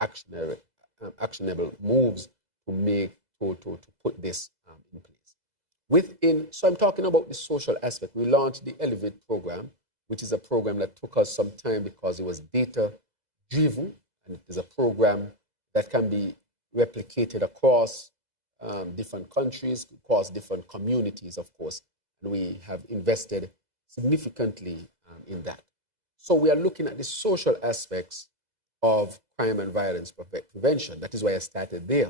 actionable moves to put this in place. So I'm talking about the social aspect. We launched the Elevate program, which is a program that took us some time because it was data-driven, and it is a program that can be replicated across different countries, across different communities, of course. And we have invested significantly in that. So we are looking at the social aspects of crime and violence prevention. That is why I started there.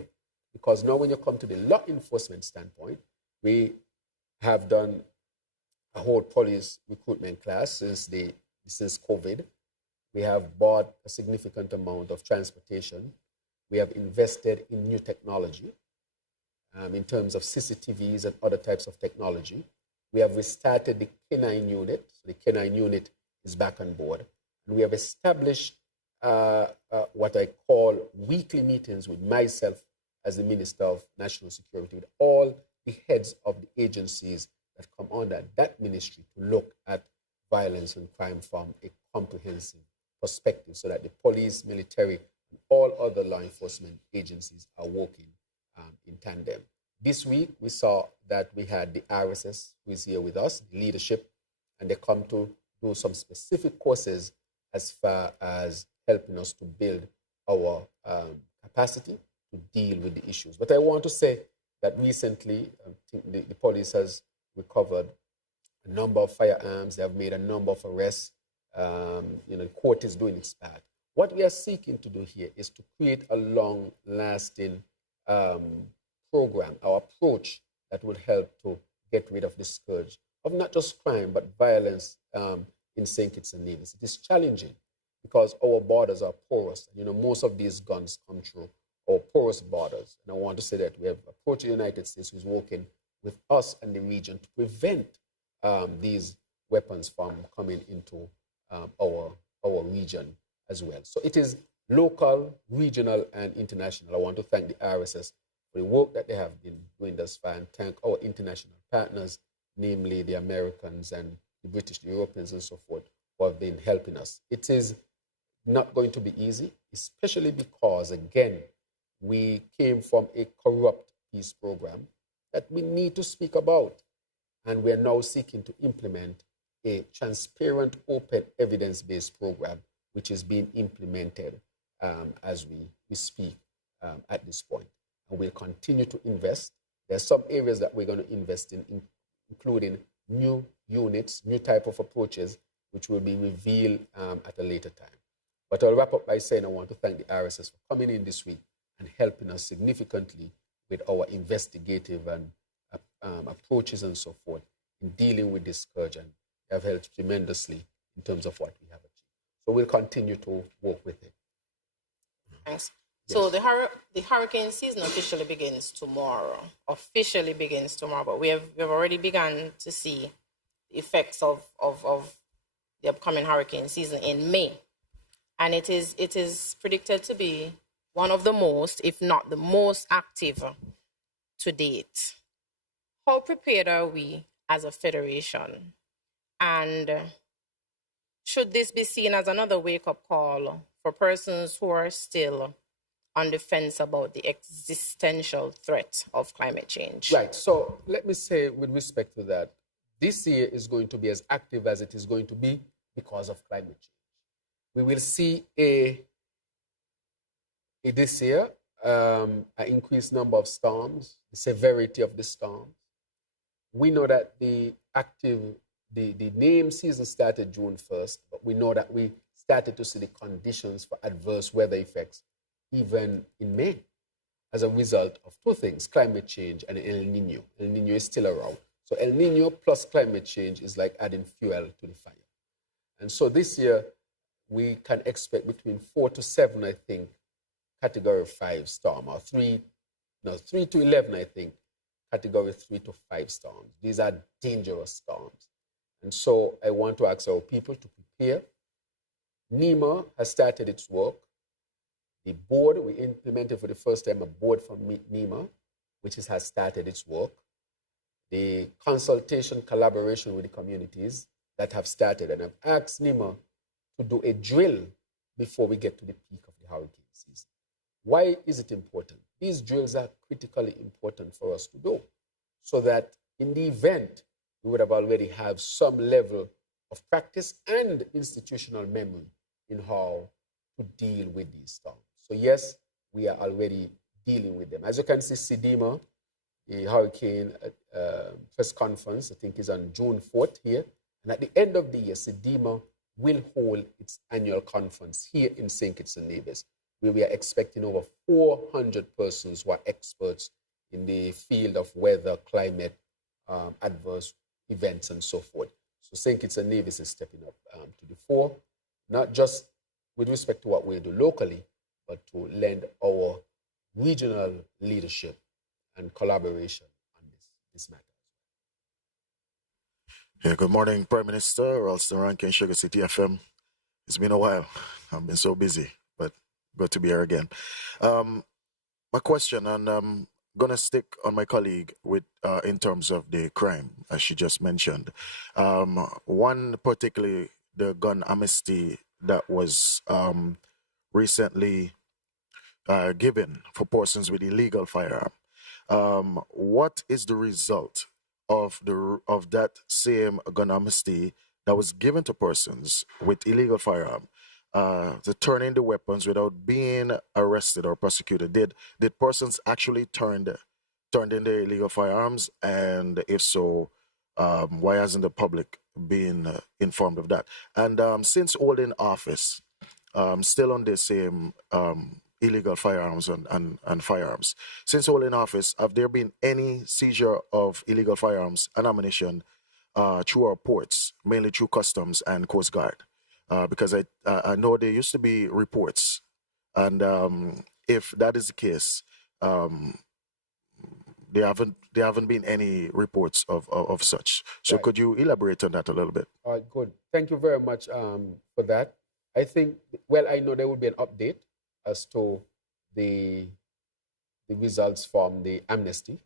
Because now when you come to the law enforcement standpoint, we have done a whole police recruitment class since COVID. We have bought a significant amount of transportation. We have invested in new technology in terms of CCTVs and other types of technology. We have restarted the K9 unit. So the K9 unit is back on board. And we have established what I call weekly meetings with myself as the Minister of National Security, with all the heads of the agencies that come under that ministry to look at violence and crime from a comprehensive perspective so that the police, military, and all other law enforcement agencies are working in tandem. This week, we saw that we had the RSS, who is here with us, the leadership, and they come to do some specific courses as far as helping us to build our capacity to deal with the issues. But I want to say that recently, I think the police has recovered a number of firearms. They have made a number of arrests. The court is doing its part. What we are seeking to do here is to create a long-lasting program, our approach that will help to get rid of the scourge of not just crime, but violence in St. Kitts and Nevis. It is challenging because our borders are porous. Most of these guns come through our porous borders. And I want to say that we have approached the United States, who's working with us and the region to prevent these weapons from coming into our region as well. So it is local, regional, and international. I want to thank the RSS for the work that they have been doing thus far and thank our international partners, namely the Americans and the British, the Europeans, and so forth, who have been helping us. It is not going to be easy, especially because, again, we came from a corrupt peace program that we need to speak about. And we are now seeking to implement a transparent, open, evidence-based program, which is being implemented as we speak at this point. And we'll continue to invest. There are some areas that we're going to invest in, including new units, new type of approaches, which will be revealed at a later time. But I'll wrap up by saying I want to thank the RSS for coming in this week and helping us significantly with our investigative and approaches and so forth in dealing with this scourge, and have helped tremendously in terms of what we have achieved. So we'll continue to work with it. Thanks. Yes. So the hurricane season officially begins tomorrow. But we've already begun to see the effects of the upcoming hurricane season in May, and it is predicted to be one of the most, if not the most active to date. How prepared are we as a federation? And should this be seen as another wake-up call for persons who are still on the fence about the existential threat of climate change? Right. So let me say with respect to that, this year is going to be as active as it is going to be because of climate change. We will see this year an increased number of storms, the severity of the storms. We know that the name season started June 1st, but we know that we started to see the conditions for adverse weather effects even in May as a result of two things, climate change and El Nino. El Nino is still around. So El Nino plus climate change is like adding fuel to the fire. And so this year, we can expect between 4 to 7, I think, category 5 storm, or 3 to 11, I think, category 3 to 5 storms. These are dangerous storms. And so I want to ask our people to prepare. NEMA has started its work. The board, we implemented for the first time a board from NEMA, which has started its work. The consultation, collaboration with the communities that have started. And I've asked NEMA to do a drill before we get to the peak of the hurricane season. Why is it important? These drills are critically important for us to do so that in the event, we would have already have some level of practice and institutional memory in how to deal with these storms. So yes, we are already dealing with them. As you can see, CDEMA, the hurricane press conference, I think is on June 4th here. And at the end of the year, CDEMA will hold its annual conference here in St. Kitts and Nevis, where we are expecting over 400 persons who are experts in the field of weather, climate, adverse events and so forth. So St. Kitts and Nevis is stepping up to the fore, not just with respect to what we do locally, but to lend our regional leadership and collaboration on this matter. Yeah, good morning, Prime Minister, Ralston Rankin, Sugar City FM. It's been a while. I've been so busy, but good to be here again. My question, and I'm gonna stick on my colleague with in terms of the crime, as she just mentioned. One particularly, the gun amnesty that was recently given for persons with illegal firearm. What is the result of that same gun amnesty that was given to persons with illegal firearm to turn in the weapons without being arrested or prosecuted? Did persons actually turned in their illegal firearms? And if so, why hasn't the public been informed of that? And since holding office, still on the same illegal firearms and firearms. Since holding office, have there been any seizure of illegal firearms and ammunition through our ports, mainly through Customs and Coast Guard? Because I know there used to be reports, and if that is the case, there haven't been any reports of such. So could you elaborate on that a little bit? All right, good. Thank you very much for that. I think, well, I know there will be an update as to the results from the amnesty.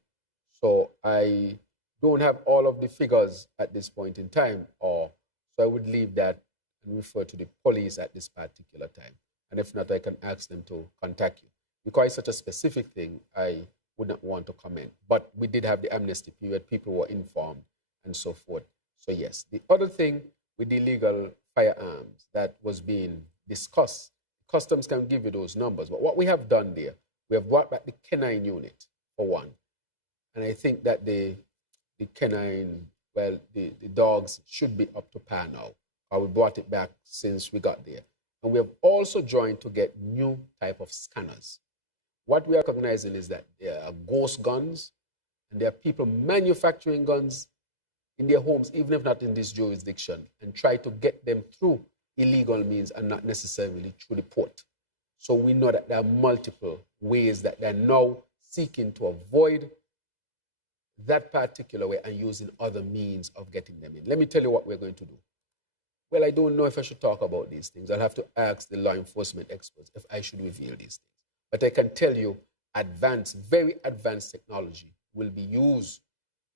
So I don't have all of the figures at this point in time, so I would leave that and refer to the police at this particular time. And if not, I can ask them to contact you. Because it's such a specific thing, I would not want to comment. But we did have the amnesty period, people were informed and so forth. So yes, the other thing with the illegal firearms that was being discussed, Customs can give you those numbers. But what we have done there, we have brought back the canine unit, for one. And I think that the canine, well, the dogs should be up to par now. We brought it back since we got there. And we have also joined to get new type of scanners. What we are recognizing is that there are ghost guns, and there are people manufacturing guns in their homes, even if not in this jurisdiction, and try to get them through illegal means and not necessarily through the port. So we know that there are multiple ways that they're now seeking to avoid that particular way and using other means of getting them in. Let me tell you what we're going to do. Well, I don't know if I should talk about these things. I'll have to ask the law enforcement experts if I should reveal these things. But I can tell you very advanced technology will be used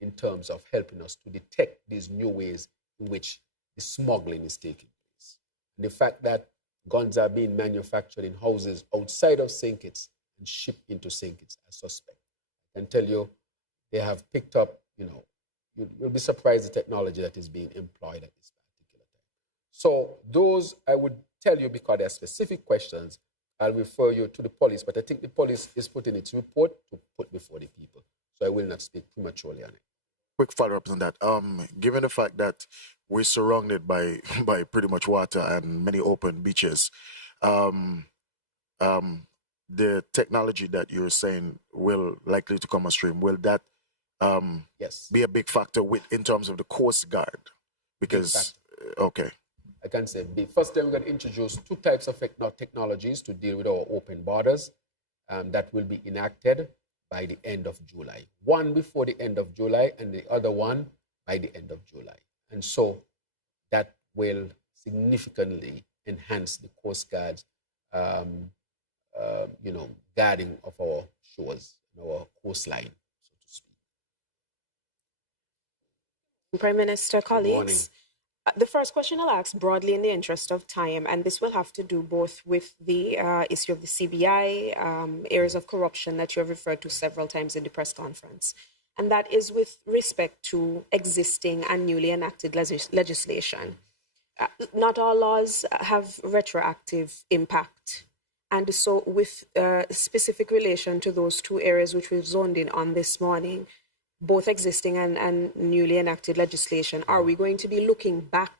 in terms of helping us to detect these new ways in which the smuggling is taking place. And the fact that guns are being manufactured in houses outside of St. Kitts and shipped into St. Kitts as suspect. I can tell you they have picked up, you'll be surprised the technology that is being employed at this particular time. So those I would tell you because there are specific questions. I'll refer you to the police, but I think the police is putting its report to put before the people. So I will not speak prematurely on it. Quick follow-up on that. Given the fact that we're surrounded by pretty much water and many open beaches, the technology that you're saying will likely to come on stream, will that yes, be a big factor in terms of the Coast Guard? Because, okay. I can say the first time we're going to introduce two types of technologies to deal with our open borders that will be enacted by the end of July. One before the end of July and the other one by the end of July. And so that will significantly enhance the Coast Guard's guarding of our shores and our coastline, so to speak. Prime Minister, colleagues. The first question I'll ask broadly in the interest of time, and this will have to do both with the issue of the CBI, areas of corruption that you have referred to several times in the press conference, and that is with respect to existing and newly enacted legislation. Not all laws have retroactive impact, and so with specific relation to those two areas which we've zoned in on this morning, both existing and newly enacted legislation, are we going to be looking back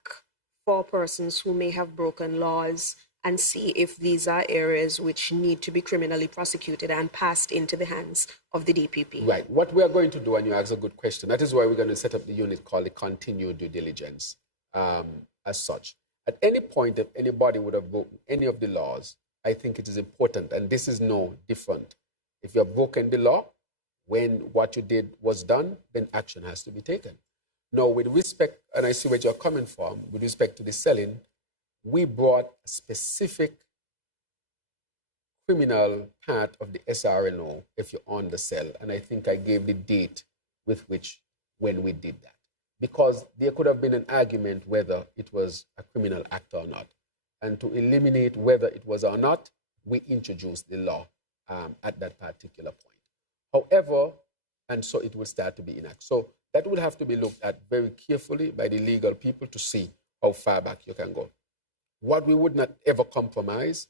for persons who may have broken laws and see if these are areas which need to be criminally prosecuted and passed into the hands of the DPP. Right. What we are going to do, and you ask a good question, that is why we're going to set up the unit called the continued due diligence as such. At any point, if anybody would have broken any of the laws, I think it is important, and this is no different. If you have broken the law, when what you did was done, then action has to be taken. Now, with respect, and I see where you're coming from, with respect to the selling, we brought a specific criminal part of the SRNO if you're on the sell, and I think I gave the date with which when we did that. Because there could have been an argument whether it was a criminal act or not. And to eliminate whether it was or not, we introduced the law at that particular point. However, and so it will start to be enacted. So that will have to be looked at very carefully by the legal people to see how far back you can go. What we would not ever compromise,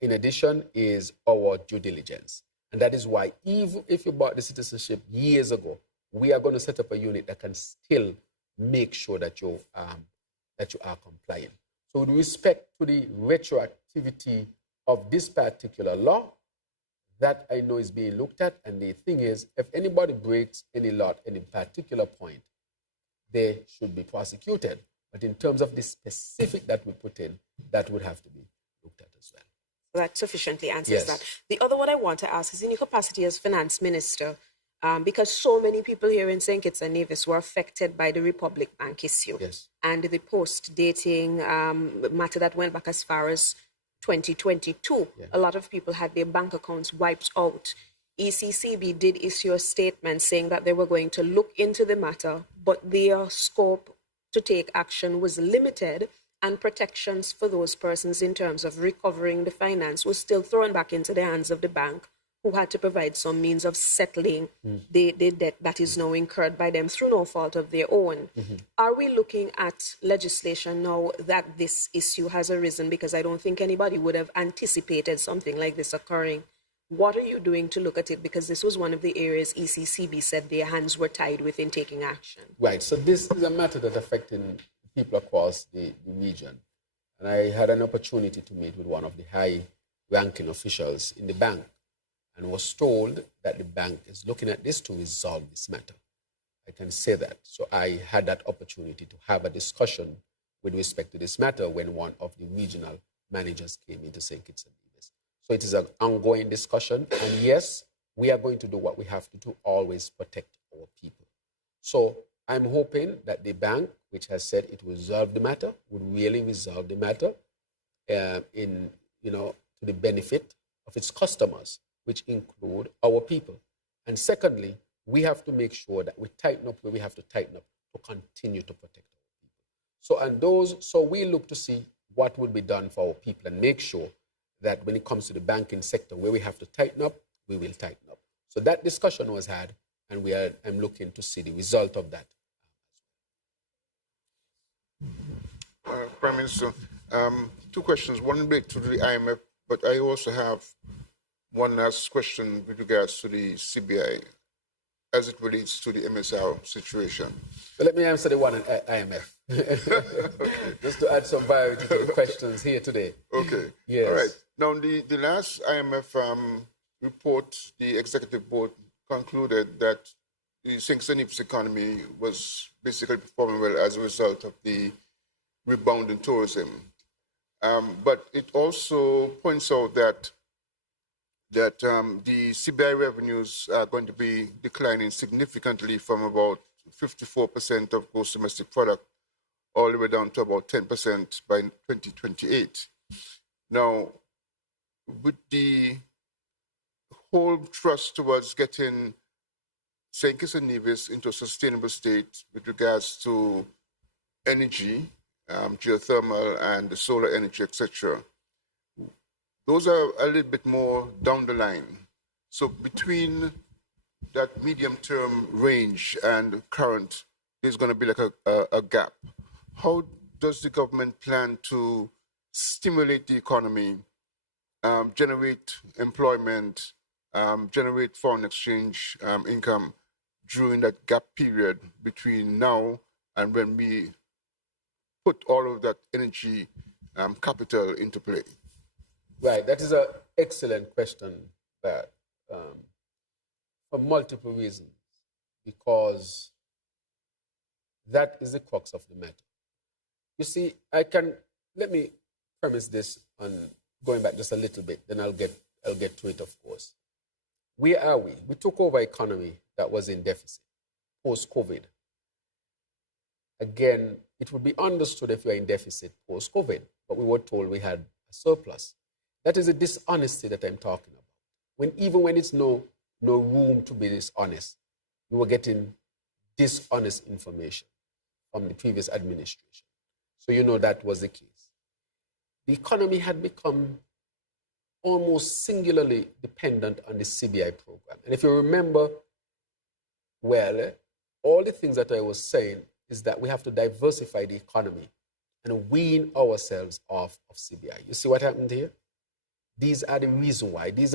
in addition, is our due diligence. And that is why, even if you bought the citizenship years ago, we are going to set up a unit that can still make sure that you are compliant. So with respect to the retroactivity of this particular law, that I know is being looked at. And the thing is, if anybody breaks any law at any particular point, they should be prosecuted. But in terms of the specific that we put in, that would have to be looked at as well. That sufficiently answers that. The other one I want to ask is in your capacity as finance minister, because so many people here in St. Kitts and Nevis were affected by the Republic Bank issue and the post-dating matter that went back as far as 2022. A lot of people had their bank accounts wiped out. ECCB did issue a statement saying that they were going to look into the matter, but their scope to take action was limited, and protections for those persons in terms of recovering the finance was still thrown back into the hands of the bank, who had to provide some means of settling the debt that is now incurred by them through no fault of their own. Are we looking at legislation now that this issue has arisen? Because I don't think anybody would have anticipated something like this occurring. What are you doing to look at it? Because this was one of the areas ECCB said their hands were tied with in taking action. Right. So this is a matter that's affecting people across the region. And I had an opportunity to meet with one of the high-ranking officials in the bank and was told that the bank is looking at this to resolve this matter. I can say that. So I had that opportunity to have a discussion with respect to this matter when one of the regional managers came into St. Kitts and Nevis. So it is an ongoing discussion. And yes, we are going to do what we have to always protect our people. So I'm hoping that the bank, which has said it will resolve the matter, would really resolve the matter to the benefit of its customers, which include our people. And secondly, we have to make sure that we tighten up where we have to tighten up to continue to protect our people. So we look to see what will be done for our people and make sure that when it comes to the banking sector where we have to tighten up, we will tighten up. So that discussion was had, and I'm looking to see the result of that. Prime Minister, two questions. One relates to the IMF, but I also have one last question with regards to the CBI as it relates to the MSR situation. So let me answer the one on IMF. Just to add some variety to the questions here today. Okay. Yes. All right. Now, the last IMF report, the executive board concluded that the St. Kitts and Nevis economy was basically performing well as a result of the rebound in tourism. But it also points out that the CBI revenues are going to be declining significantly from about 54% of gross domestic product all the way down to about 10% by 2028. Now, with the whole thrust towards getting St. Kitts and Nevis into a sustainable state with regards to energy, geothermal and the solar energy, etc., those are a little bit more down the line. So between that medium-term range and current, there's going to be like a gap. How does the government plan to stimulate the economy, generate employment, generate foreign exchange income during that gap period between now and when we put all of that energy capital into play? Right, that is an excellent question, that for multiple reasons, because that is the crux of the matter. You see, let me premise this on going back just a little bit, then I'll get to it, of course. Where are we? We took over an economy that was in deficit post-COVID. Again, it would be understood if you're in deficit post-COVID, but we were told we had a surplus. That is a dishonesty that I'm talking about. Even when it's no room to be dishonest, we were getting dishonest information from the previous administration. So you know that was the case. The economy had become almost singularly dependent on the CBI program. And if you remember well, all the things that I was saying is that we have to diversify the economy and wean ourselves off of CBI. You see what happened here? These are the reason why. This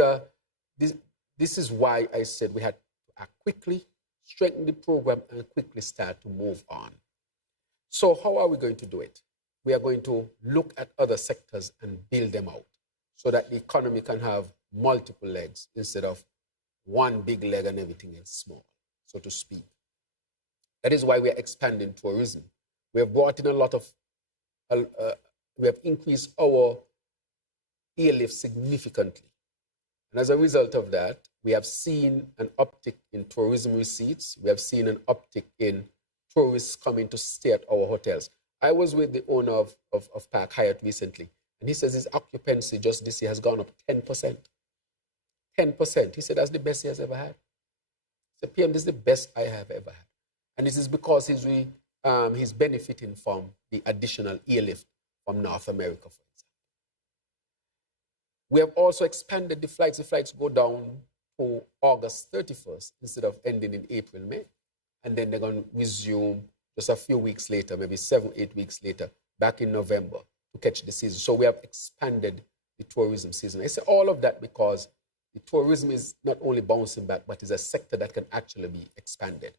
is why I said we had to act quickly, strengthen the program, and quickly start to move on. So how are we going to do it? We are going to look at other sectors and build them out so that the economy can have multiple legs instead of one big leg and everything else small, so to speak. That is why we are expanding tourism. We have brought in a lot of, we have increased our airlift significantly. And as a result of that, we have seen an uptick in tourism receipts. We have seen an uptick in tourists coming to stay at our hotels. I was with the owner of Park Hyatt recently, and he says his occupancy just this year has gone up 10%. 10%. He said that's the best he has ever had. I said, PM, this is the best I have ever had. And this is because he's benefiting from the additional airlift from North America, for example. We have also expanded the flights. The flights go down to August 31st instead of ending in April, May. And then they're going to resume just a few weeks later, maybe 7-8 weeks later, back in November to catch the season. So we have expanded the tourism season. I say all of that because the tourism is not only bouncing back, but is a sector that can actually be expanded.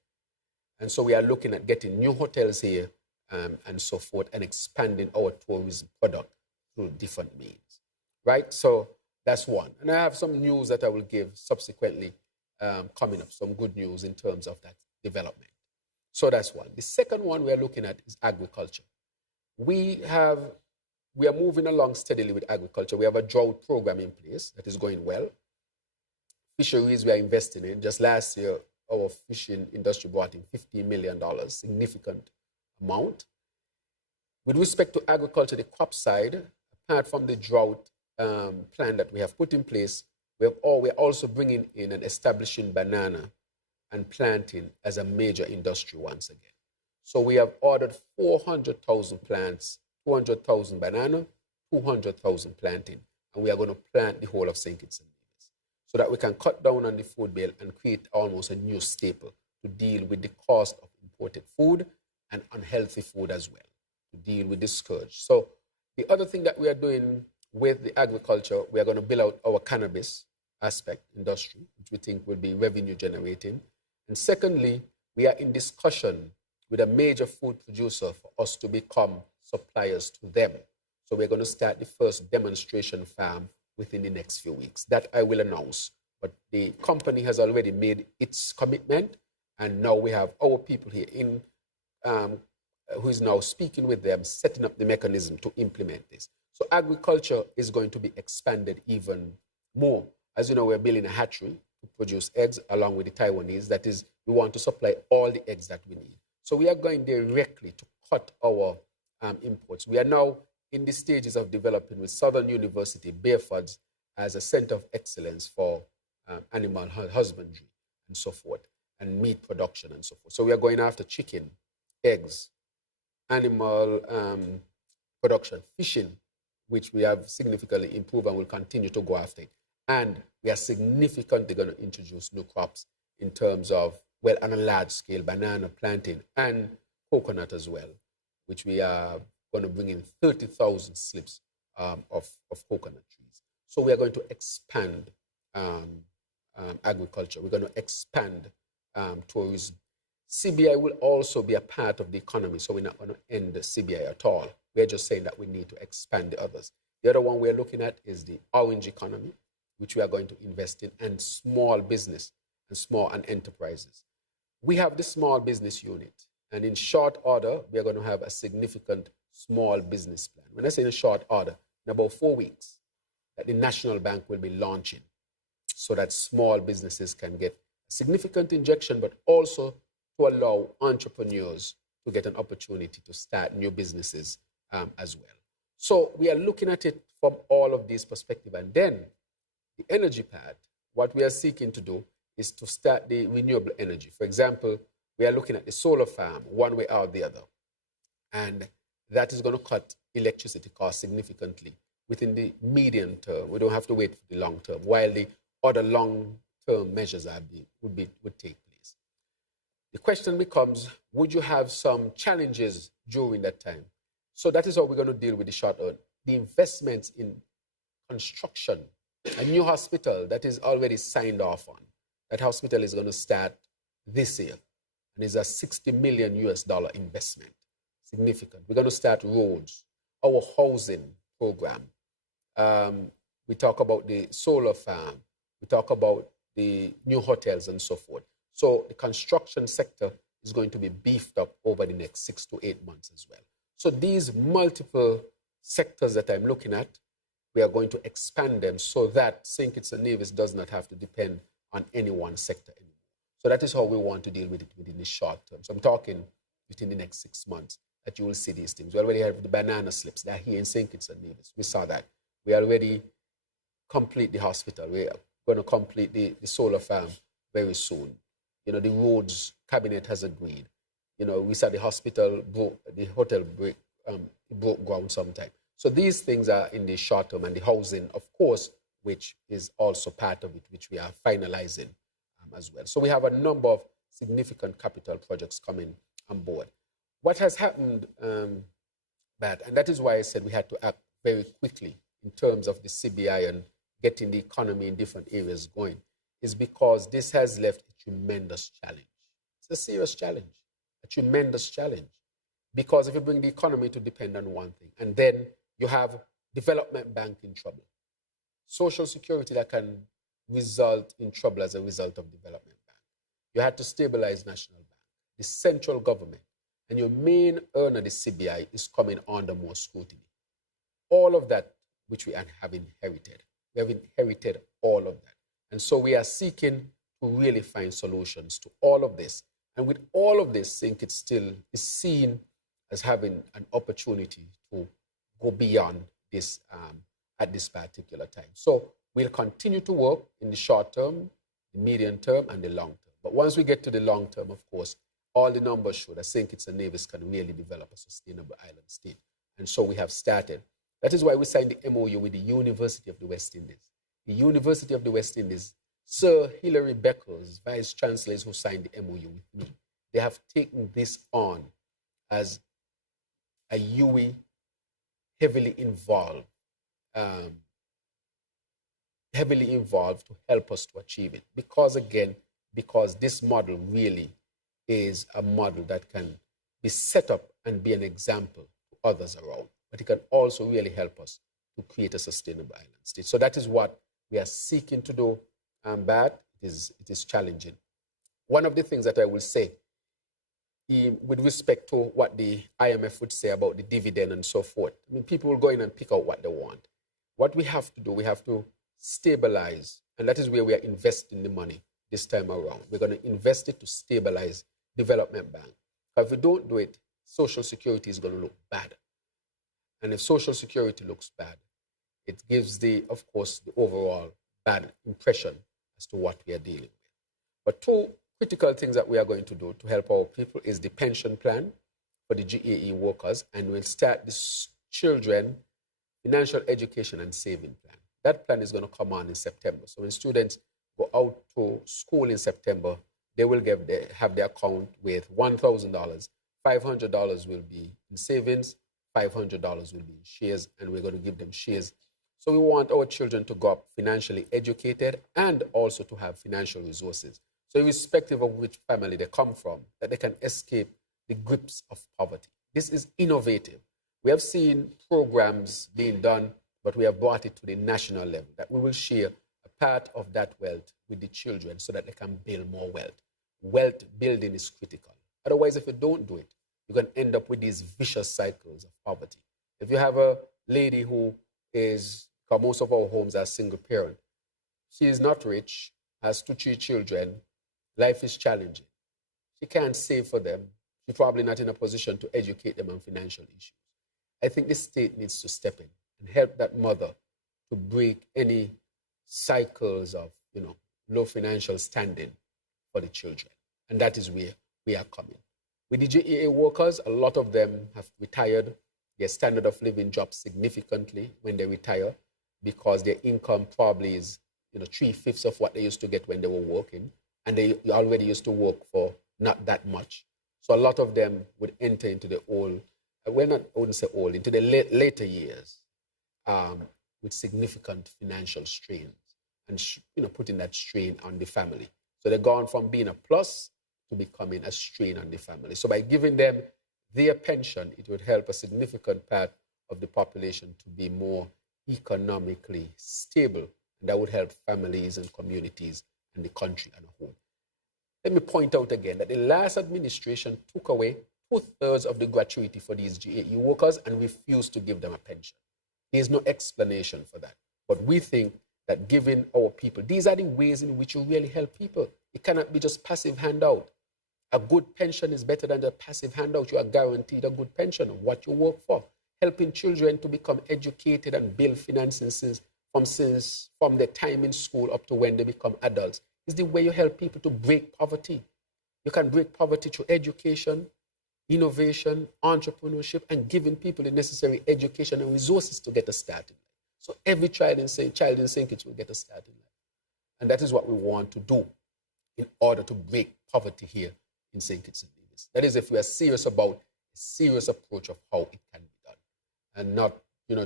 And so we are looking at getting new hotels here and so forth and expanding our tourism product through different means, right? So that's one. And I have some news that I will give subsequently coming up, some good news in terms of that development. So that's one. The second one we are looking at is agriculture. We are moving along steadily with agriculture. We have a drought program in place that is going well. Fisheries we are investing in. Just last year, our fishing industry brought in $15 million, significant amount. With respect to agriculture, the crop side, apart from the drought plan that we have put in place, we're also bringing in and establishing banana and planting as a major industry once again. So we have ordered 400,000 plants, 200,000 banana, 200,000 planting, and we are going to plant the whole of St. Kitts and Nevis so that we can cut down on the food bill and create almost a new staple to deal with the cost of imported food and unhealthy food as well, to deal with this scourge. So the other thing that we are doing with the agriculture, we are going to build out our cannabis aspect industry, which we think will be revenue generating. And secondly, we are in discussion with a major food producer for us to become suppliers to them. So we're going to start the first demonstration farm within the next few weeks. That I will announce. But the company has already made its commitment, and now we have our people here who is now speaking with them, setting up the mechanism to implement this. So agriculture is going to be expanded even more. As you know, we're building a hatchery to produce eggs along with the Taiwanese. That is, we want to supply all the eggs that we need. So we are going directly to cut our imports. We are now in the stages of developing with Southern University, Beaufort, as a center of excellence for animal husbandry and so forth, and meat production and so forth. So we are going after chicken, eggs, animal production, fishing, which we have significantly improved and will continue to go after it. And we are significantly going to introduce new crops in terms of, well, on a large scale, banana planting and coconut as well, which we are going to bring in 30,000 slips of coconut trees. So we are going to expand agriculture. We're going to expand tourism. CBI will also be a part of the economy, so we're not going to end the CBI at all. We're just saying that we need to expand the others. The other one we're looking at is the orange economy, which we are going to invest in, and small business and small and enterprises. We have the small business unit, and in short order, we are going to have a significant small business plan. When I say in short order, in about 4 weeks, that the National Bank will be launching so that small businesses can get a significant injection, but also to allow entrepreneurs to get an opportunity to start new businesses as well. So we are looking at it from all of these perspectives. And then the energy part, what we are seeking to do is to start the renewable energy. For example, we are looking at the solar farm one way or the other. And that is going to cut electricity costs significantly within the medium term. We don't have to wait for the long term, while the other long-term measures would take place. The question becomes, would you have some challenges during that time? So that is how we're going to deal with the short term. The investments in construction, a new hospital that is already signed off on. That hospital is going to start this year, and is a $60 million investment. Significant. We're going to start roads, our housing program. We talk about the solar farm. We talk about the new hotels and so forth. So the construction sector is going to be beefed up over the next 6 to 8 months as well. So these multiple sectors that I'm looking at, we are going to expand them so that St. Kitts and Nevis does not have to depend on any one sector anymore. So that is how we want to deal with it within the short term. So I'm talking within the next 6 months that you will see these things. We already have the banana slips. They're here in St. Kitts and Nevis. We saw that. We already complete the hospital. We are going to complete the solar farm very soon. You know, the roads cabinet has agreed. You know, we saw the hospital the hotel broke ground sometime. So these things are in the short term, and the housing, of course, which is also part of it, which we are finalizing as well. So we have a number of significant capital projects coming on board. What has happened, Matt, and that is why I said we had to act very quickly in terms of the CBI and getting the economy in different areas going, is because this has left a tremendous challenge. It's a serious challenge, a tremendous challenge. Because if you bring the economy to depend on one thing, and then you have development bank in trouble, social security that can result in trouble as a result of development bank. You had to stabilize national bank, the central government, and your main earner, the CBI, is coming under more scrutiny. All of that, which we have inherited. We have inherited all of that. And so we are seeking to really find solutions to all of this. And with all of this, I think it still is seen as having an opportunity to go beyond this at this particular time. So we'll continue to work in the short term, the medium term, and the long term. But once we get to the long term, of course, all the numbers show that St. Kitts and Nevis can really develop a sustainable island state. And so we have started. That is why we signed the MOU with the University of the West Indies. The University of the West Indies, Sir Hilary Beckles, Vice Chancellor, who signed the MOU with me. They have taken this on as a UE heavily involved to help us to achieve it. Because this model really is a model that can be set up and be an example to others around. But it can also really help us to create a sustainable island state. So that is what we are seeking to do, but it is challenging. One of the things that I will say, with respect to what the IMF would say about the dividend and so forth, I mean, people will go in and pick out what they want. What we have to do, we have to stabilize, and that is where we are investing the money this time around. We're going to invest it to stabilize development bank. If we don't do it, Social Security is going to look bad. And if Social Security looks bad, it gives of course, the overall bad impression as to what we are dealing with. But two critical things that we are going to do to help our people is the pension plan for the GAE workers, and we'll start the children financial education and saving plan. That plan is going to come on in September. So when students go out to school in September, they will have their account with $1,000. $500 will be in savings, $500 will be in shares, and we're going to give them shares. So we want our children to go up financially educated and also to have financial resources. So irrespective of which family they come from, that they can escape the grips of poverty. This is innovative. We have seen programs being done, but we have brought it to the national level, that we will share a part of that wealth with the children so that they can build more wealth. Wealth building is critical. Otherwise, if you don't do it, you're going to end up with these vicious cycles of poverty. If you have a lady who is, because most of our homes are single parent, she is not rich, has 2, 3 children, life is challenging. She can't save for them. She's probably not in a position to educate them on financial issues. I think the state needs to step in and help that mother to break any cycles of, low financial standing for the children. And that is where we are coming. With the JAA workers, a lot of them have retired. Their standard of living drops significantly when they retire because their income probably is 3/5 of what they used to get when they were working, and they already used to work for not that much. So a lot of them would enter into the old, I wouldn't say old, into the later years with significant financial strains and putting that strain on the family. So they're gone from being a plus to becoming a strain on the family. So by giving them their pension, it would help a significant part of the population to be more economically stable. And that would help families and communities and the country as a whole. Let me point out again that the last administration took away 2/3 of the gratuity for these GAE workers and refused to give them a pension. There's no explanation for that. But we think that giving our people, these are the ways in which you really help people. It cannot be just passive handout. A good pension is better than a passive handout. You are guaranteed a good pension of what you work for. Helping children to become educated and build finances from their time in school up to when they become adults is the way you help people to break poverty. You can break poverty through education, innovation, entrepreneurship, and giving people the necessary education and resources to get a start in life. So every child in St. Kitts will get a start in life. And that is what we want to do in order to break poverty here in St. Kitts and Nevis. That is, if we are serious about a serious approach of how it can be done, and not,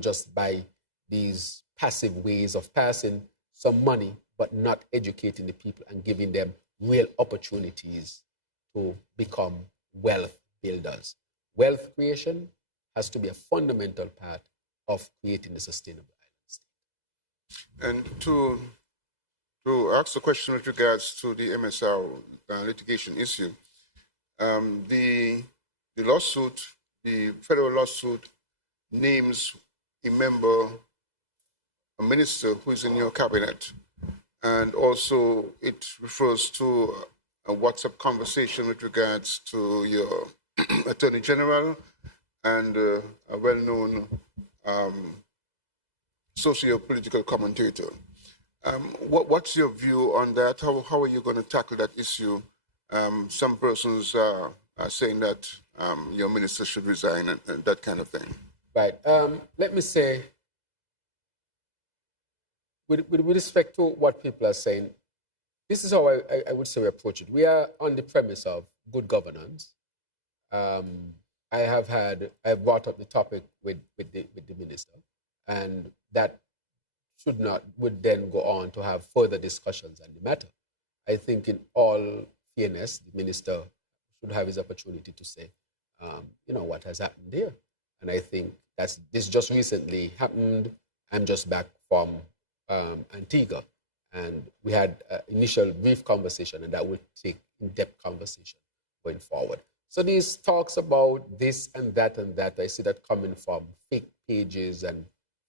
just by these passive ways of passing some money, but not educating the people and giving them real opportunities to become wealth builders. Wealth creation has to be a fundamental part of creating the sustainable island state. And to ask a question with regards to the MSR litigation issue, the lawsuit, the federal lawsuit, names a minister who is in your cabinet, and also it refers to a WhatsApp conversation with regards to your Attorney General and a well-known socio-political commentator. What's your view on that? How are you going to tackle that issue? Some persons are saying that your minister should resign and that kind of thing. Right. Let me say, with respect to what people are saying, this is how I would say we approach it. We are on the premise of good governance. I have brought up the topic with the minister, and that would then go on to have further discussions on the matter. I think in all fairness, the minister should have his opportunity to say, what has happened there. And I think this just recently happened. I'm just back from Antigua, and we had an initial brief conversation, and that will take in-depth conversation going forward. So these talks about this and that, I see that coming from fake pages and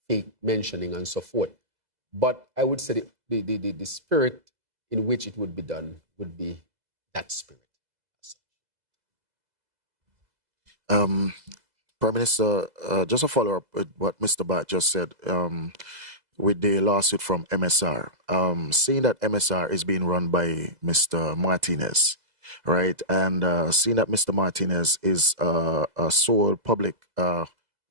fake mentioning and so forth. But I would say the spirit in which it would be done would be that spirit. Prime Minister, just a follow-up with what Mr. Bat just said with the lawsuit from MSR. Seeing that MSR is being run by Mr. Martinez, right, and seeing that Mr. Martinez is a sole public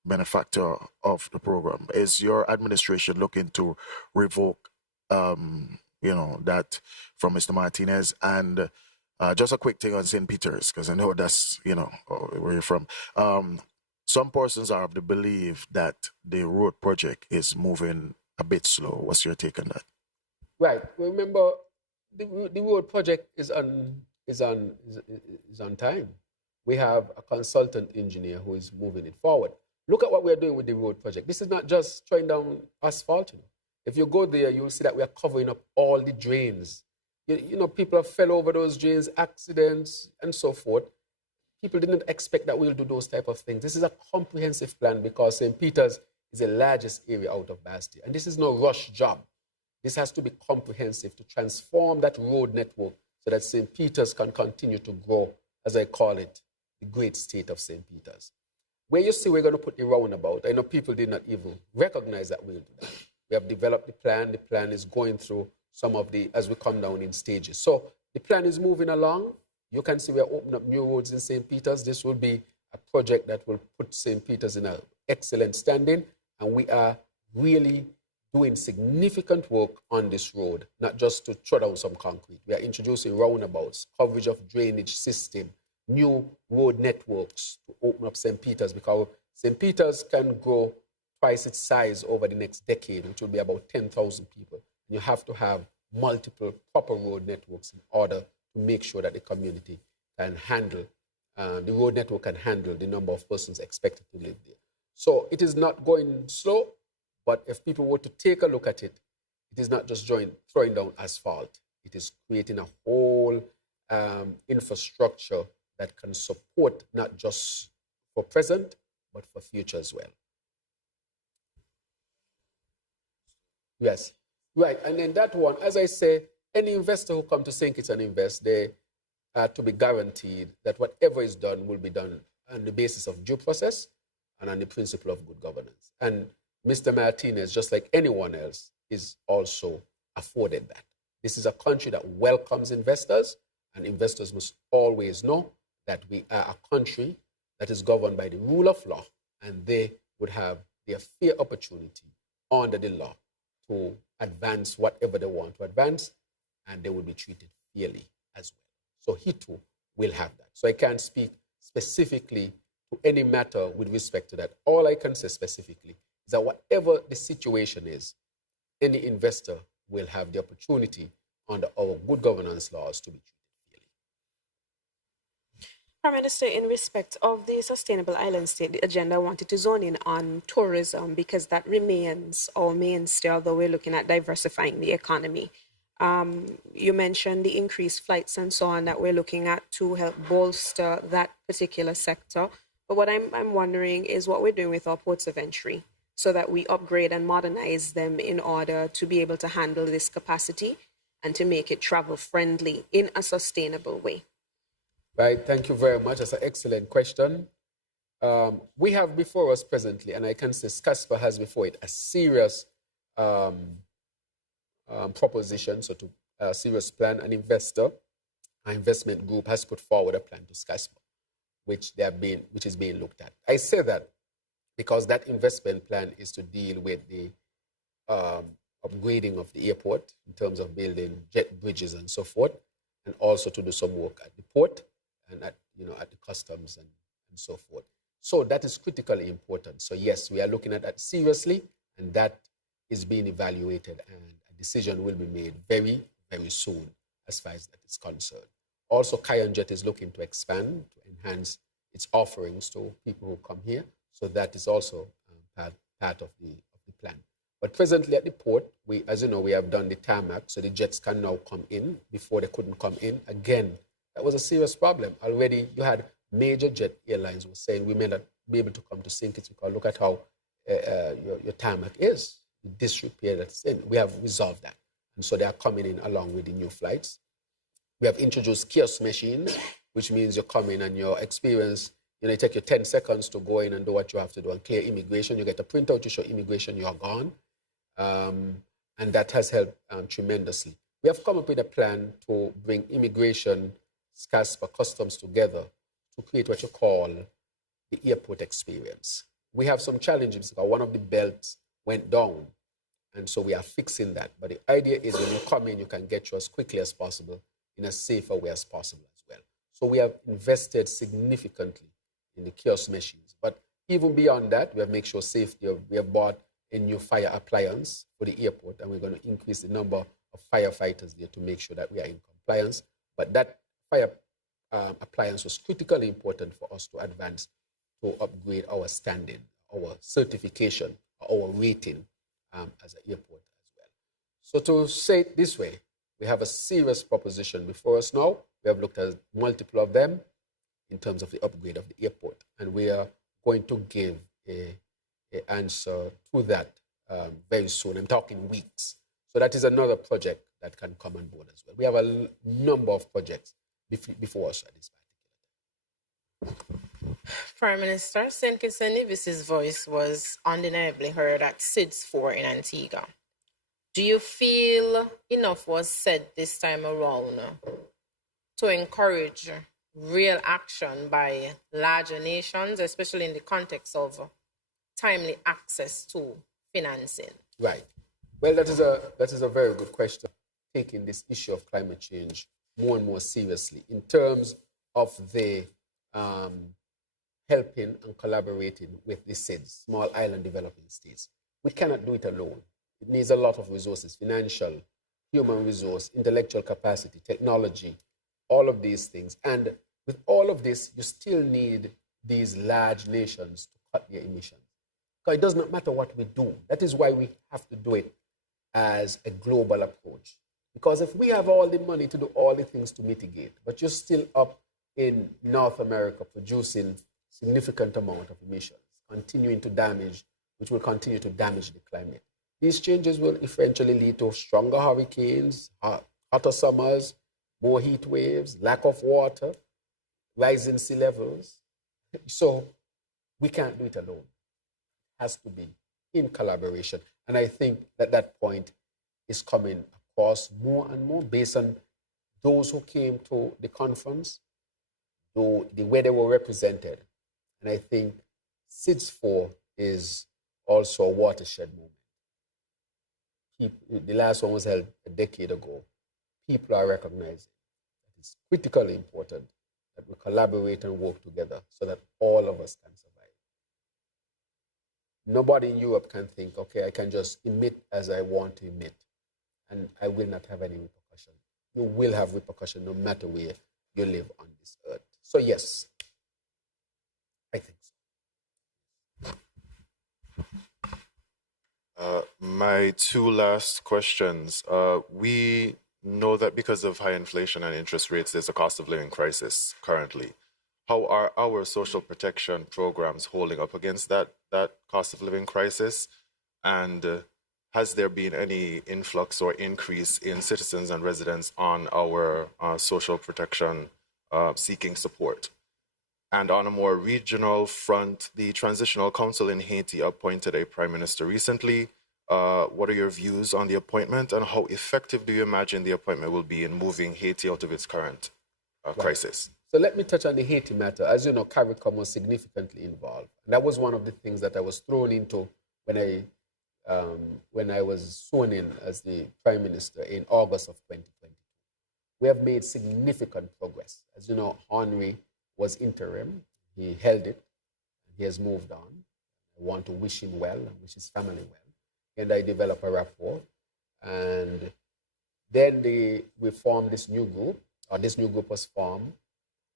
benefactor of the program, is your administration looking to revoke, that from Mr. Martinez? And just a quick thing on St. Peter's, because I know that's, where you're from. Some persons are of the belief that the road project is moving a bit slow. What's your take on that? Right. Remember, the road project is on time. We have a consultant engineer who is moving it forward. Look at what we're doing with the road project. This is not just throwing down asphalt. If you go there, you'll see that we are covering up all the drains. People have fell over those drains, accidents, and so forth. People didn't expect that we'll do those type of things. This is a comprehensive plan because St. Peter's is the largest area out of Bastille. And this is no rush job. This has to be comprehensive to transform that road network so that St. Peter's can continue to grow, as I call it, the great state of St. Peter's. Where you see we're going to put the roundabout, I know people did not even recognize that we'll do that. We have developed the plan. The plan is going through some of the, as we come down in stages. So the plan is moving along. You can see we are opening up new roads in St. Peter's. This will be a project that will put St. Peter's in an excellent standing. And we are really doing significant work on this road, not just to throw down some concrete. We are introducing roundabouts, coverage of drainage system, new road networks to open up St. Peter's, because St. Peter's can grow twice its size over the next decade, which will be about 10,000 people. You have to have multiple proper road networks in order to make sure that the community can handle, the road network can handle the number of persons expected to live there. So it is not going slow, but if people were to take a look at it, it is not just throwing down asphalt. It is creating a whole infrastructure that can support not just for present, but for future as well. Yes, right. And then that one, as I say, any investor who comes to St. Kitts and invest, they are to be guaranteed that whatever is done will be done on the basis of due process and on the principle of good governance. And Mr. Martinez, just like anyone else, is also afforded that. This is a country that welcomes investors, and investors must always know that we are a country that is governed by the rule of law, and they would have their fair opportunity under the law to advance whatever they want to advance, and they will be treated fairly as well. So he too will have that. So I can't speak specifically to any matter with respect to that. All I can say specifically is that whatever the situation is, any investor will have the opportunity under our good governance laws to be treated fairly. Prime Minister, in respect of the Sustainable Island State, the agenda wanted to zone in on tourism because that remains our mainstay, although we're looking at diversifying the economy. You mentioned the increased flights and so on that we're looking at to help bolster that particular sector. But what I'm wondering is what we're doing with our ports of entry so that we upgrade and modernize them in order to be able to handle this capacity and to make it travel friendly in a sustainable way. Right, thank you very much. That's an excellent question. We have before us presently, and I can say SCASPA has before it a serious proposition, so to a serious plan. An investment group has put forward a plan to SCASPA, which is being looked at. I say that because that investment plan is to deal with the upgrading of the airport in terms of building jet bridges and so forth, and also to do some work at the port and at the customs and so forth. So that is critically important. So yes, we are looking at that seriously, and that is being evaluated, and a decision will be made very, very soon as far as that is concerned. Also, Kayanjet is looking to expand, to enhance its offerings to people who come here. So that is also part of the plan. But presently at the port, as you know, we have done the tarmac, so the jets can now come in. Before they couldn't come in. Again, that was a serious problem. Already you had major jet airlines were saying we may not be able to come to St. Kitts because look at how your tarmac is, the disrepair that's in. We have resolved that. And so they are coming in along with the new flights. We have introduced kiosk machines, which means you come in and your experience, you take your 10 seconds to go in and do what you have to do and clear immigration. You get a printout, you show immigration, you are gone. And that has helped tremendously. We have come up with a plan to bring immigration, SCASPA, customs together to create what you call the airport experience. We have some challenges because one of the belts went down, and so we are fixing that. But the idea is when you come in, you can get you as quickly as possible in a safer way as possible as well. So we have invested significantly in the kiosk machines. But even beyond that, we have made sure safety. We have bought a new fire appliance for the airport, and we're going to increase the number of firefighters there to make sure that we are in compliance. But that fire appliance was critically important for us to advance, to upgrade our standing, our certification, our rating as an airport as well. So to say it this way, we have a serious proposition before us now. We have looked at multiple of them in terms of the upgrade of the airport, and we are going to give a answer to that very soon. I'm talking weeks. So that is another project that can come on board as well. We have a number of projects before us at this time. Prime Minister, St. Kitts and Nevis's voice was undeniably heard at SIDS 4 in Antigua. Do you feel enough was said this time around to encourage real action by larger nations, especially in the context of timely access to financing? Right. Well, that is a very good question. Taking this issue of climate change more and more seriously in terms of the helping and collaborating with the SIDS, small island developing states. We cannot do it alone. It needs a lot of resources, financial, human resource, intellectual capacity, technology, all of these things. And with all of this, you still need these large nations to cut their emissions. Because it does not matter what we do. That is why we have to do it as a global approach. Because if we have all the money to do all the things to mitigate, but you're still up in North America producing significant amount of emissions, continuing to damage, which will continue to damage the climate. These changes will eventually lead to stronger hurricanes, hotter summers, more heat waves, lack of water, rising sea levels. So we can't do it alone. It has to be in collaboration. And I think that point is coming across more and more based on those who came to the conference, the way they were represented. And I think SIDS 4 is also a watershed moment. The last one was held a decade ago. People are recognizing that it's critically important that we collaborate and work together so that all of us can survive. Nobody in Europe can think, okay, I can just emit as I want to emit, and I will not have any repercussion. You will have repercussion no matter where you live on this earth. So yes, I think so. My two last questions. We know that because of high inflation and interest rates, there's a cost of living crisis currently. How are our social protection programs holding up against that cost of living crisis? And has there been any influx or increase in citizens and residents on our social protection seeking support? And on a more regional front, the Transitional Council in Haiti appointed a prime minister recently. What are your views on the appointment, and how effective do you imagine the appointment will be in moving Haiti out of its current crisis? So let me touch on the Haiti matter. As you know, CARICOM was significantly involved. And that was one of the things that I was thrown into when I was sworn in as the prime minister in August of 2020. We have made significant progress. As you know, Henry was interim. He held it. He has moved on. I want to wish him well and wish his family well. And I developed a rapport. And then we formed this new group, or this new group was formed,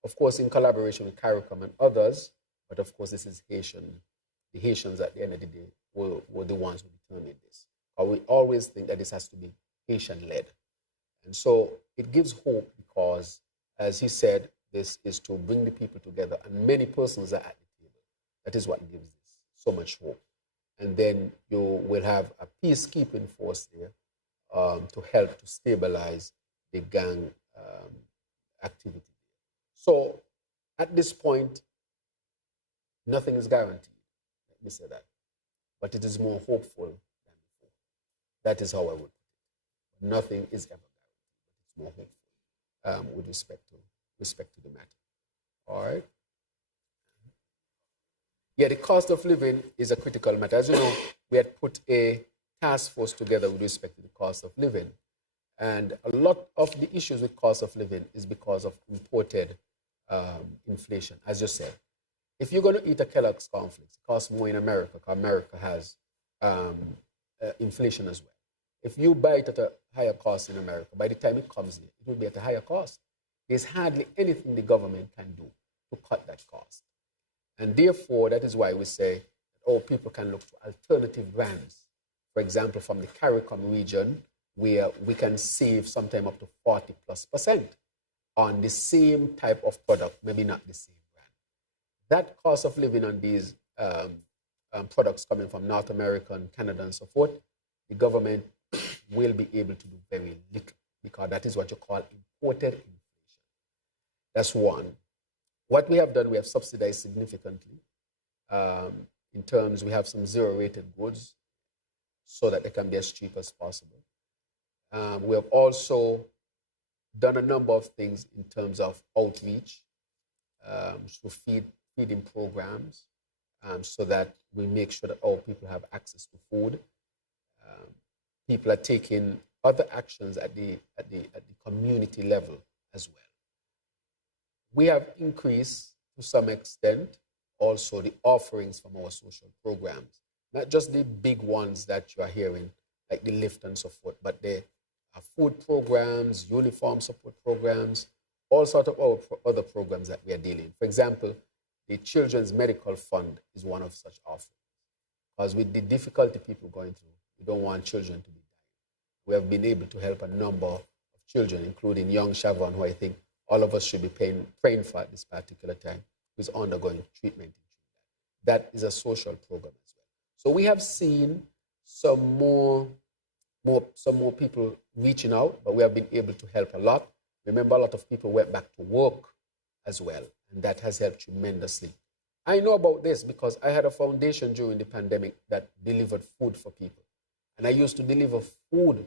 of course, in collaboration with CARICOM and others. But of course, this is Haitian. The Haitians at the end of the day were the ones who determined this. We always think that this has to be Haitian-led. And so it gives hope because, as he said, this is to bring the people together, and many persons are at the table. That is what gives this so much hope. And then you will have a peacekeeping force there to help to stabilize the gang activity. So at this point, nothing is guaranteed. Let me say that. But it is more hopeful than before. That is how I would put it. Nothing is ever guaranteed, but it's more hopeful with respect to the matter. All right? Yeah, the cost of living is a critical matter. As you know, we had put a task force together with respect to the cost of living. And a lot of the issues with cost of living is because of imported inflation, as you said. If you're going to eat a Kellogg's cornflakes, it costs more in America because America has inflation as well. If you buy it at a higher cost in America, by the time it comes here, it will be at a higher cost. There's hardly anything the government can do to cut that cost. And therefore, that is why we say Our people can look to alternative brands. For example, from the CARICOM region, where we can save sometime up to 40+% on the same type of product, maybe not the same brand. That cost of living on these products coming from North America and Canada and so forth, the government will be able to do very little, because that is what you call imported inflation. That's one. What we have done, we have subsidized significantly. In terms, we have some zero-rated goods so that they can be as cheap as possible. We have also done a number of things in terms of outreach, through feeding programs, so that we make sure that all people have access to food. People are taking other actions at the community level as well. We have increased to some extent also the offerings from our social programs, not just the big ones that you are hearing, like the lift and so forth, but the food programs, uniform support programs, all sorts of other programs that we are dealing. For example, the Children's Medical Fund is one of such offerings, because with the difficulty people going through, we don't want children to be dying. We have been able to help a number of children, including young Shavon, who I think all of us should be praying for at this particular time, who is undergoing treatment. That is a social program as well. So we have seen some more people reaching out, but we have been able to help a lot. Remember, a lot of people went back to work as well, and that has helped tremendously. I know about this because I had a foundation during the pandemic that delivered food for people. And I used to deliver food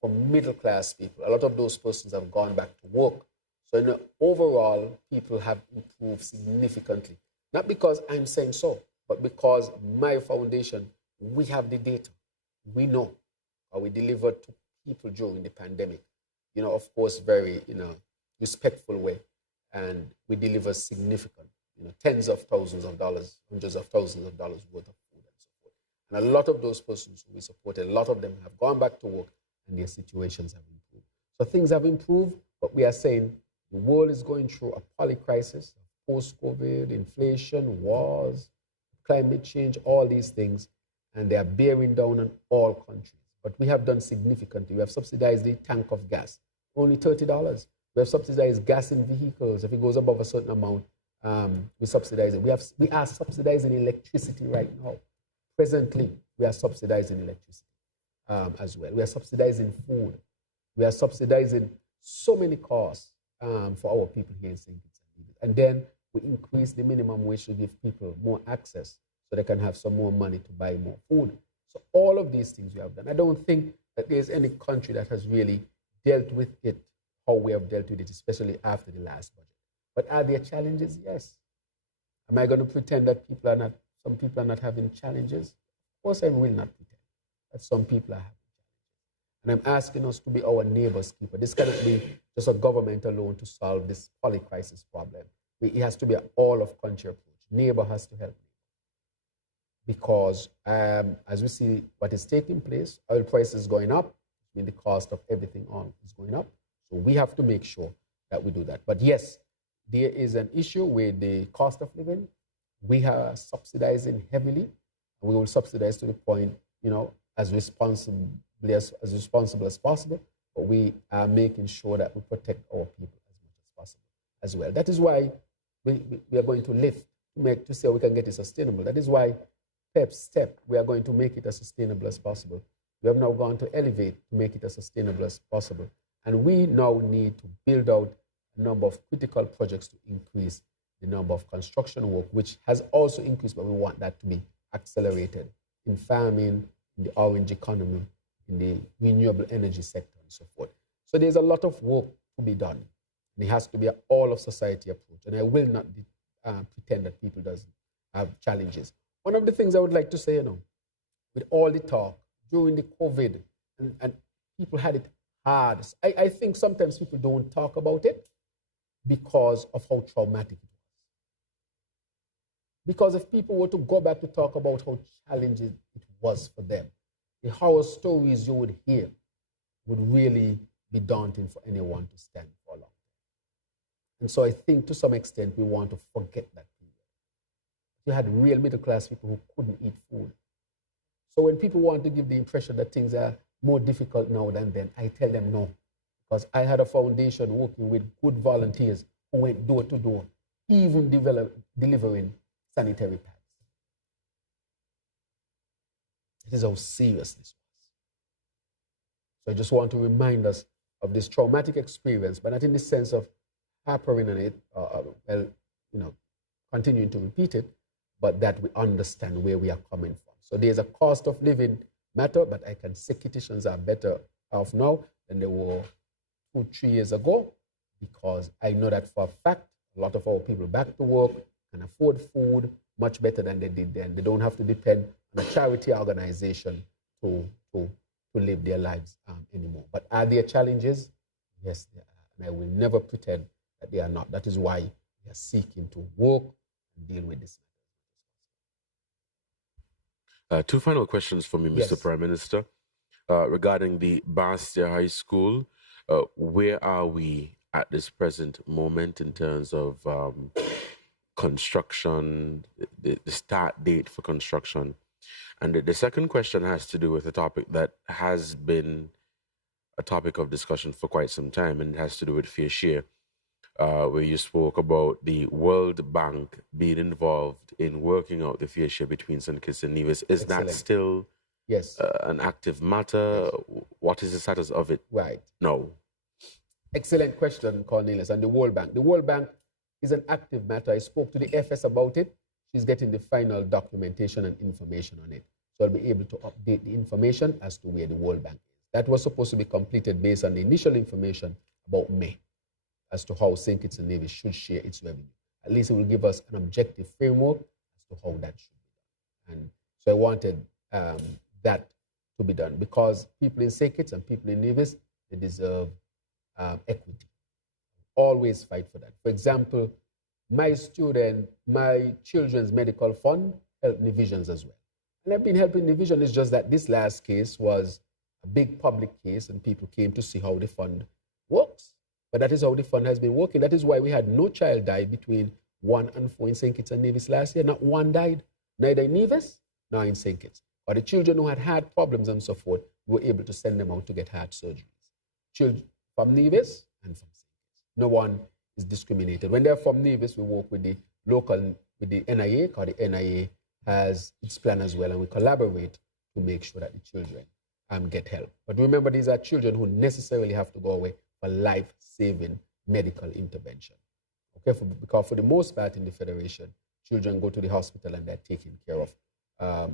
for middle-class people. A lot of those persons have gone back to work. So overall, people have improved significantly. Not because I'm saying so, but because my foundation, we have the data. We know how we delivered to people during the pandemic. Of course, very, respectful way. And we deliver significant, tens of thousands of dollars, hundreds of thousands of dollars worth of food and so forth. And a lot of those persons who we supported, a lot of them have gone back to work and their situations have improved. So things have improved, but we are saying the world is going through a polycrisis, post-COVID, inflation, wars, climate change, all these things, and they are bearing down on all countries. But we have done significantly. We have subsidized the tank of gas, only $30. We have subsidized gas in vehicles. If it goes above a certain amount, we subsidize it. We are subsidizing electricity right now. Presently, we are subsidizing electricity as well. We are subsidizing food. We are subsidizing so many costs for our people here in St. Kitts and Nevis. And then we increase the minimum wage to give people more access so they can have some more money to buy more food. So all of these things we have done. I don't think that there's any country that has really dealt with it how we have dealt with it, especially after the last budget. But are there challenges? Yes. Am I going to pretend that some people are not having challenges? Of course, I will not pretend that some people are having challenges. And I'm asking us to be our neighbor's keeper. This cannot be just a government alone to solve this polycrisis problem. It has to be an all-of-country approach. Neighbor has to help. Because as we see what is taking place, oil prices going up, the cost of everything on is going up. So we have to make sure that we do that. But yes, there is an issue with the cost of living. We are subsidizing heavily. And we will subsidize to the point, as responsible as possible. But we are making sure that we protect our people as much as possible as well. That is why we are going to lift to see how we can get it sustainable. That is why step, we are going to make it as sustainable as possible. We have now gone to elevate to make it as sustainable as possible. And we now need to build out a number of critical projects to increase the number of construction work, which has also increased, but we want that to be accelerated in farming, in the orange economy, in the renewable energy sector, and so forth. So there's a lot of work to be done. And it has to be an all-of-society approach. And I will not pretend that people doesn't have challenges. One of the things I would like to say, with all the talk during the COVID, and people had it hard. I think sometimes people don't talk about it because of how traumatic it was. Because if people were to go back to talk about how challenging it was for them, the horror stories you would hear would really be daunting for anyone to stand for long. And so I think to some extent we want to forget that period. You had real middle class people who couldn't eat food. So when people want to give the impression that things are more difficult now than then, I tell them no. Because I had a foundation working with good volunteers who went door to door, even delivering sanitary pads. This is how serious this was. So I just want to remind us of this traumatic experience, but not in the sense of harping on it, continuing to repeat it, but that we understand where we are coming from. So there's a cost of living matter, but I can say Kittians are better off now than they were 2-3 years ago, because I know that for a fact, a lot of our people back to work can afford food much better than they did then. They don't have to depend on a charity organization to live their lives anymore. But are there challenges? Yes, there are. And I will never pretend that they are not. That is why we are seeking to work and deal with this. Two final questions for me, Mr. Yes. Prime Minister. Regarding the Bastia High School, where are we at this present moment in terms of construction, the start date for construction? And the second question has to do with a topic that has been a topic of discussion for quite some time, and it has to do with fair share, where you spoke about the World Bank being involved in working out the fair share between St. Kitts and Nevis. Is Excellent. that still Yes. an active matter? Yes. What is the status of it? Right. No. Excellent question, Cornelius. And the World Bank. The World Bank is an active matter. I spoke to the FS about it. She's getting the final documentation and information on it. So I'll be able to update the information as to where the World Bank is. That was supposed to be completed based on the initial information about May as to how St. Kitts and Nevis should share its revenue. At least it will give us an objective framework as to how that should be done. And so I wanted that to be done because people in St. Kitts and people in Nevis, they deserve equity. Always fight for that. For example, my children's medical fund helped divisions as well. And I've been helping division. It's just that this last case was a big public case and people came to see how the fund works. But that is how the fund has been working. That is why we had no child die between 1 and 4 in St. Kitts and Nevis last year. Not one died, neither in Nevis nor in St. Kitts. Or the children who had problems and so forth, we were able to send them out to get heart surgeries. Children from Nevis and from St. Kitts. No one is discriminated. When they're from Nevis, we work with the local, with the NIA, because the NIA has its plan as well, and we collaborate to make sure that the children get help. But remember, these are children who necessarily have to go away for life-saving medical intervention. Okay, because for the most part in the Federation, children go to the hospital and they're taken care of. For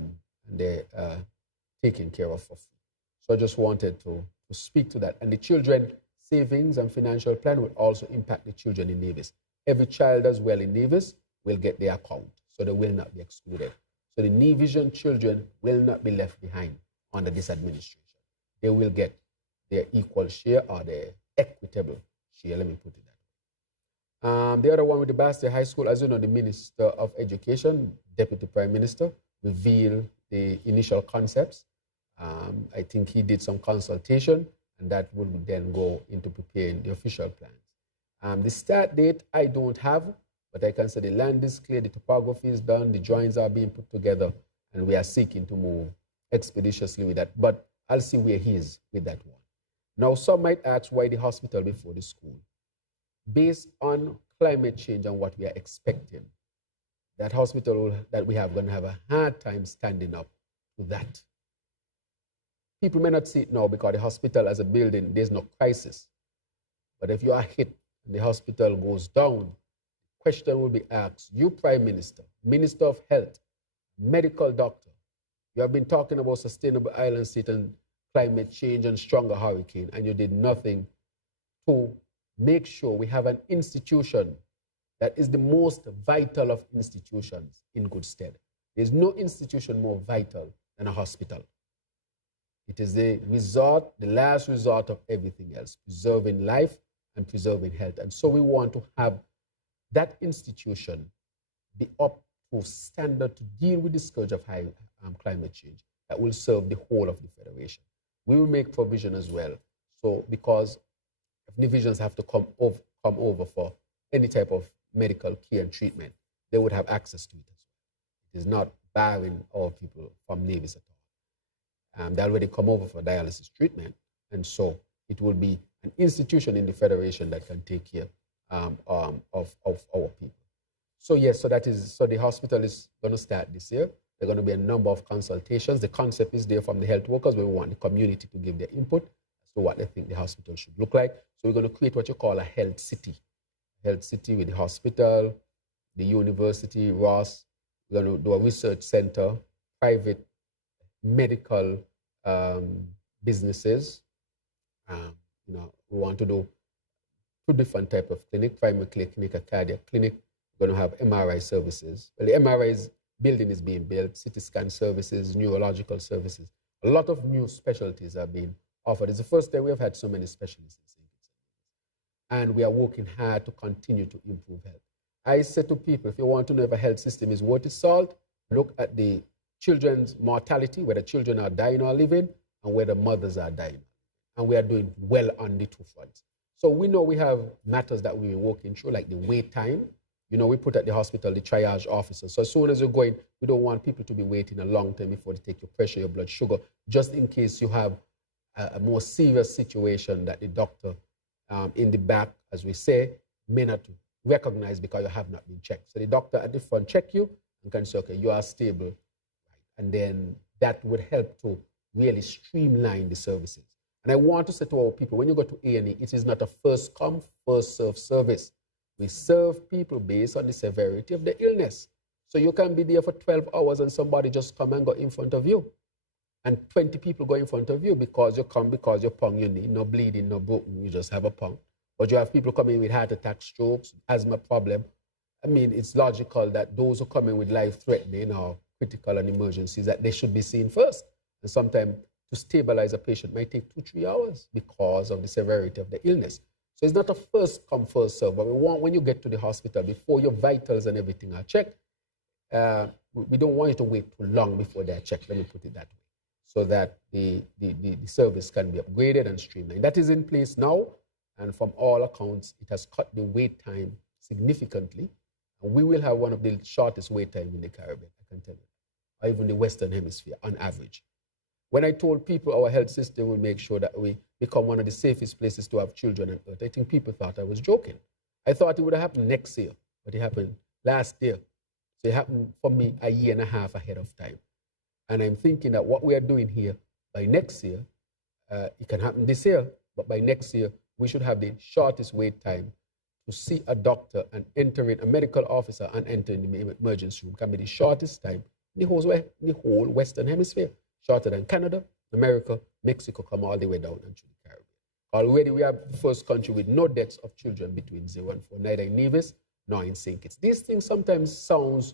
free. So I just wanted to speak to that. And the children savings and financial plan will also impact the children in Nevis. Every child as well in Nevis will get their account, so they will not be excluded. So the Nevision children will not be left behind under this administration. They will get their equal share or their equitable share, let me put it that way. The other one with the Bastia High School, as you know, the Minister of Education, Deputy Prime Minister, revealed the initial concepts. I think he did some consultation, and that will then go into preparing the official plans. The start date, I don't have, but I can say the land is clear, the topography is done, the drawings are being put together, and we are seeking to move expeditiously with that. But I'll see where he is with that one. Now, some might ask why the hospital before the school. Based on climate change and what we are expecting, that hospital that we have going to have a hard time standing up to that. People may not see it now because the hospital as a building, there's no crisis. But if you are hit and the hospital goes down, the question will be asked, you Prime Minister, Minister of Health, medical doctor, you have been talking about sustainable island state and climate change and stronger hurricane, and you did nothing to make sure we have an institution that is the most vital of institutions in good stead. There's no institution more vital than a hospital. It is the resort, the last resort of everything else, preserving life and preserving health. And so we want to have that institution be up to standard to deal with the scourge of high climate change that will serve the whole of the Federation. We will make provision as well. So because divisions have to come over for any type of medical care and treatment, they would have access to it as It is not barring our people from Nevis at all. They already come over for dialysis treatment, and so it will be an institution in the Federation that can take care of our people. So yes, so the hospital is going to start this year. There are going to be a number of consultations. The concept is there from the health workers, but we want the community to give their input as to what they think the hospital should look like. So we're going to create what you call a health city. Health city with the hospital, the university, Ross. We're going to do a research center, private medical businesses. We want to do 2 different types of clinic, primary clinic, a cardiac clinic. We're going to have MRI services. Well, the MRI building is being built, CT scan services, neurological services. A lot of new specialties are being offered. It's the first time we have had so many specialists in St. Kitts. And we are working hard to continue to improve health. I say to people, if you want to know if a health system is worth its salt, look at the children's mortality, whether children are dying or living, and whether mothers are dying. And we are doing well on the 2 fronts. So we know we have matters that we've been working through, like the wait time. We put at the hospital the triage officers. So as soon as you're going, we don't want people to be waiting a long time before they take your pressure, your blood sugar, just in case you have a more serious situation that the doctor in the back, as we say, may not recognize because you have not been checked. So the doctor at the front check you and can say, okay, you are stable. And then that would help to really streamline the services. And I want to say to our people, when you go to A&E, it is not a first come, first serve service. We serve people based on the severity of the illness. So you can be there for 12 hours and somebody just come and go in front of you. And 20 people go in front of you because you come because your pong you need, no bleeding, no broken, you just have a pong. But you have people coming with heart attack, strokes, asthma problem. I mean, it's logical that those who come in with life-threatening or critical and emergencies, that they should be seen first. And sometimes to stabilize a patient might take 2-3 hours because of the severity of the illness. So it's not a first come, first serve, but we want when you get to the hospital, before your vitals and everything are checked, we don't want you to wait too long before they're checked, let me put it that way, so that the service can be upgraded and streamlined. That is in place now, and from all accounts, it has cut the wait time significantly, and we will have one of the shortest wait time in the Caribbean, I can tell you, or even the Western Hemisphere on average. When I told people our health system will make sure that we become one of the safest places to have children on earth, I think people thought I was joking. I thought it would have happened next year, but it happened last year. So it happened for me a year and a half ahead of time. And I'm thinking that what we are doing here, by next year, it can happen this year, but by next year, we should have the shortest wait time to see a doctor and enter in, a medical officer and enter in the emergency room. Can be the shortest time in the whole Western Hemisphere. Shorter than Canada, America, Mexico, come all the way down into the Caribbean. Already we are the first country with no deaths of children between 0 and 4, neither in Nevis nor in St. Kitts. These things sometimes sound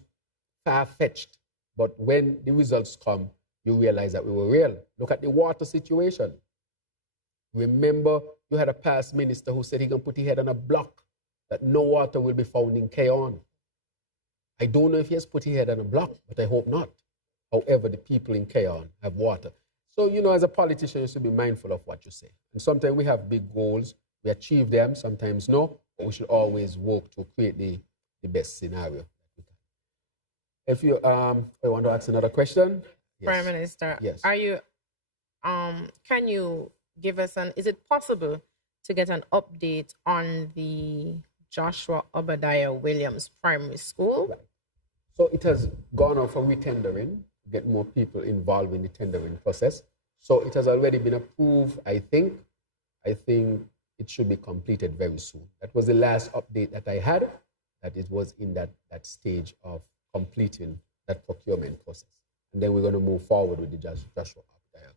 far-fetched, but when the results come, you realize that we were real. Look at the water situation. Remember, you had a past minister who said he can put his head on a block that no water will be found in Keon. I don't know if he has put his head on a block, but I hope not. However, the people in Keon have water. So, as a politician, you should be mindful of what you say. And sometimes we have big goals. We achieve them, sometimes no, but we should always work to create the best scenario. If you, I want to ask another question. Yes. Prime Minister, yes. Are you, can you give us is it possible to get an update on the Joshua Obadiah Williams Primary School? Right. So it has gone out for retendering, get more people involved in the tendering process. So it has already been approved, I think. I think it should be completed very soon. That was the last update that I had, that it was in that stage of completing that procurement process. And then we're going to move forward with the Joshua Obadiah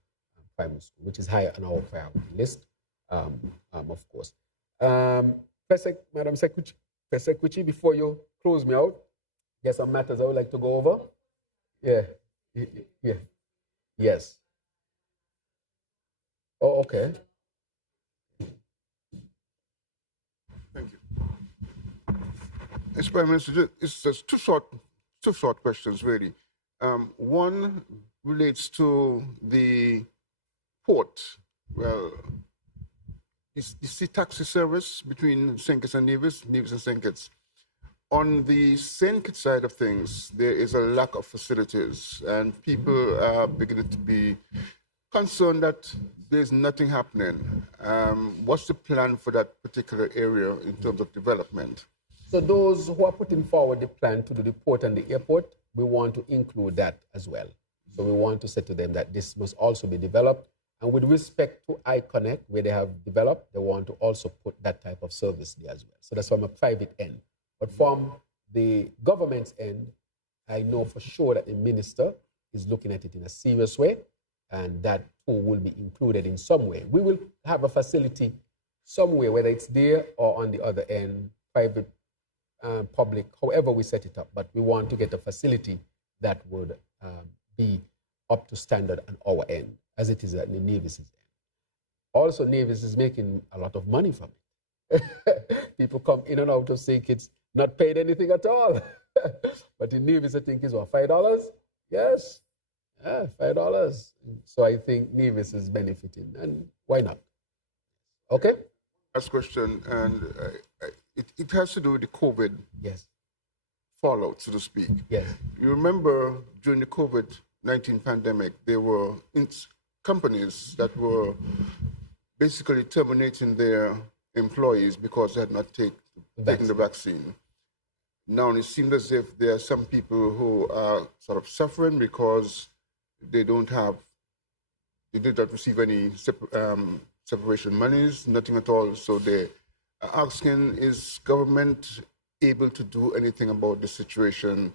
Primary School, which is higher on our priority list, of course. Madam Secretary, before you close me out, there's some matters I would like to go over. Yeah. Yes. Oh, okay. Thank you. Mr. Prime Minister, it's just two short questions, really. One relates to the port. Well, is the taxi service between St. Kitts and Nevis and St. Kitts. on the St. Kitts side of things, there is a lack of facilities, and people are beginning to be concerned that there's nothing happening. What's the plan for that particular area in terms of development? So those who are putting forward the plan to do the port and the airport, we want to include that as well. So we want to say to them that this must also be developed. And with respect to iConnect, where they have developed, they want to also put that type of service there as well. So that's from a private end. But from the government's end, I know for sure that the minister is looking at it in a serious way, and that too will be included in some way. We will have a facility somewhere, whether it's there or on the other end, private, public, however we set it up. But we want to get a facility that would be up to standard on our end, as it is at the Navy's end. Also, Navy's is making a lot of money from it. People come in and out of St. Kitts, not paid anything at all. But in Navy's, I think, is what, $5? Yes. Yeah, $5. So I think Navy's is benefiting, and why not? Okay? Last question, and it has to do with the COVID fallout, so to speak. Yes. You remember during the COVID-19 pandemic, there were companies that were basically terminating their employees because they had not taken the vaccine. Now it seems as if there are some people who are sort of suffering because they did not receive any separation monies, nothing at all. So they are asking, is government able to do anything about the situation?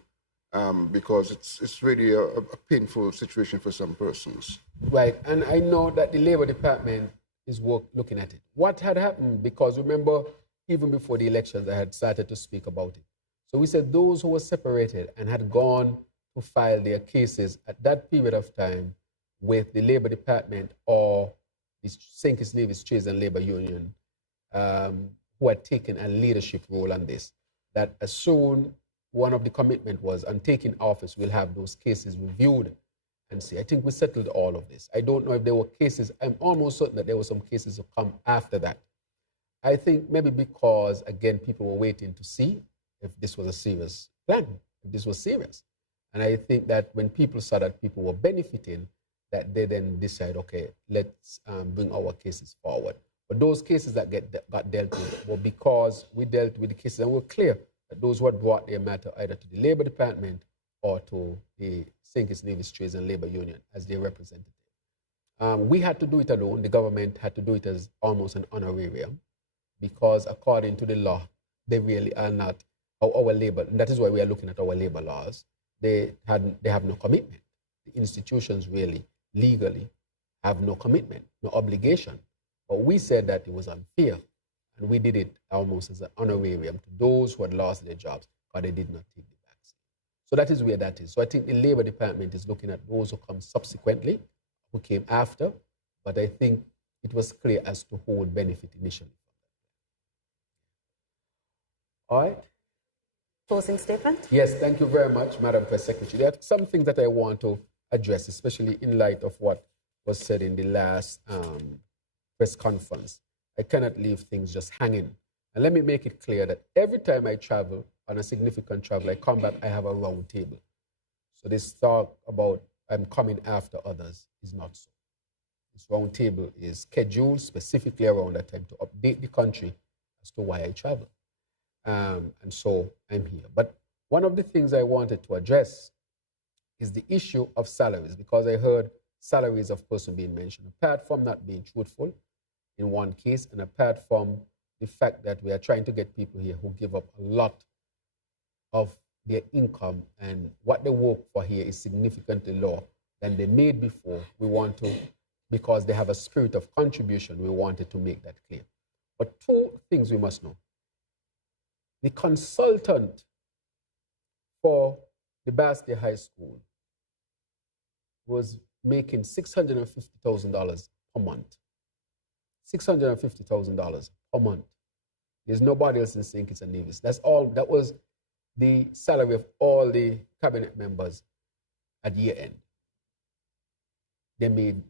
Because it's really a painful situation for some persons. Right, and I know that the Labor Department is looking at it. What had happened, because remember, even before the elections, I had started to speak about it. So we said those who were separated and had gone to file their cases at that period of time with the Labor Department or the St. Kitts Nevis Trades and Labor Union, who had taken a leadership role on this, that as soon one of the commitment was on taking office, we'll have those cases reviewed and see. I think we settled all of this. I don't know if there were cases. I'm almost certain that there were some cases to come after that. I think maybe because, again, people were waiting to see if this was a serious plan, if this was serious. And I think that when people saw that people were benefiting, that they then decide, okay, let's bring our cases forward. But those cases that got dealt with were because we dealt with the cases and we're clear that those who had brought their matter either to the Labor Department or to the St. Kitts Nevis Trades and Labor Union as their representative. We had to do it alone. The government had to do it as almost an honorarium because according to the law, they really are not our labor. And that is why we are looking at our labor laws. They have no commitment. The institutions really, legally, have no commitment, no obligation. But we said that it was unfair, and we did it almost as an honorarium to those who had lost their jobs, but they did not take the vaccine. So that is where that is. So I think the Labor Department is looking at those who come subsequently, who came after, but I think it was clear as to who would benefit initially. All right. Closing statement? Yes, thank you very much, Madam Press Secretary. There are some things that I want to address, especially in light of what was said in the last press conference. I cannot leave things just hanging. And let me make it clear that every time I travel, on a significant travel, I come back, I have a round table. So this talk about I'm coming after others is not so. This round table is scheduled specifically around that time to update the country as to why I travel. And so I'm here. But one of the things I wanted to address is the issue of salaries, because I heard salaries, of course, being mentioned, apart from not being truthful in one case, and apart from the fact that we are trying to get people here who give up a lot of their income, and what they work for here is significantly lower than they made before. We want to, because they have a spirit of contribution, we wanted to make that clear. But two things we must know. The consultant for the Bastia High School was making $650,000 per month. $650,000 per month. There's nobody else in St. Kitts and Nevis. That's all. That was the salary of all the cabinet members at year end.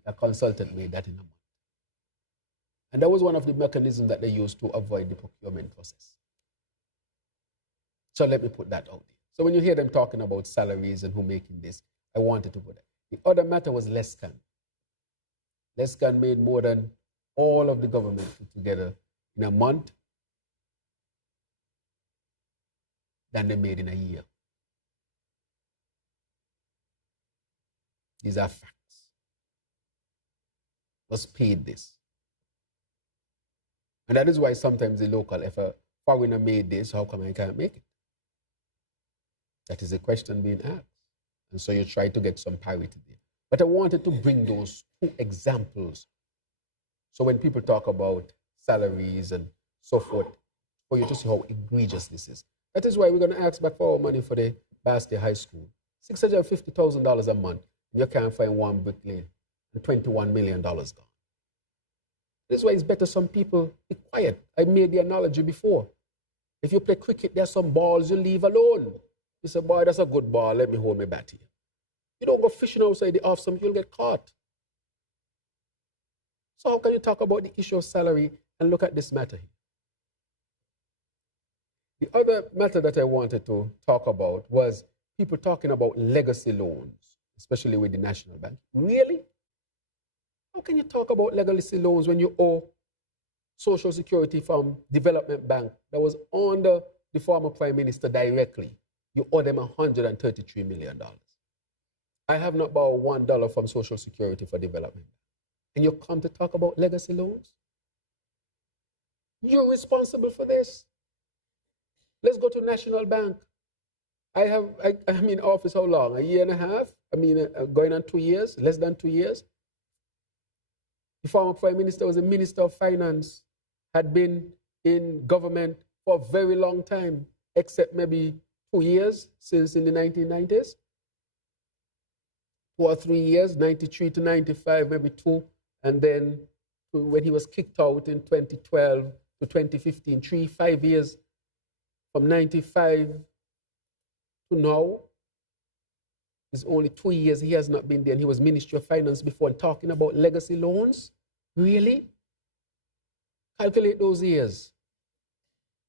A consultant made that in a month. And that was one of the mechanisms that they used to avoid the procurement process. So let me put that out there. So when you hear them talking about salaries and who making this, I wanted to put that. The other matter was Lescan. Lescan made more than all of the government put together in a month than they made in a year. These are facts. Was paid this. And that is why sometimes the local, if a foreigner made this, how come I can't make it? That is a question being asked. And so you try to get some parity there. But I wanted to bring those two examples. So when people talk about salaries and so forth, for you to see how egregious this is. That is why we're going to ask back for our money for the Bastia High School. $650,000 a month. And you can't find one brick lane. And $21 million gone. This is why it's better some people be quiet. I made the analogy before. If you play cricket, there's some balls you leave alone. You say, boy, that's a good ball. Let me hold my bat here. You don't go fishing outside the off stump, you'll get caught. So how can you talk about the issue of salary and look at this matter here? The other matter that I wanted to talk about was people talking about legacy loans, especially with the National Bank. Really? How can you talk about legacy loans when you owe Social Security from Development Bank that was under the former Prime Minister directly? You owe them $133 million. I have not borrowed $1 from Social Security for development. And you come to talk about legacy loans? You're responsible for this. Let's go to National Bank. I'm in office how long? A year and a half? Going on 2 years, less than 2 years. The former Prime Minister was a Minister of Finance, had been in government for a very long time, except maybe 2 years since in the 1990s. 2 or 3 years, 93 to 95, maybe 2. And then when he was kicked out in 2012 to 2015, 5 years from 95 to now. It's only 2 years he has not been there. And he was Ministry of Finance before and talking about legacy loans. Really? Calculate those years.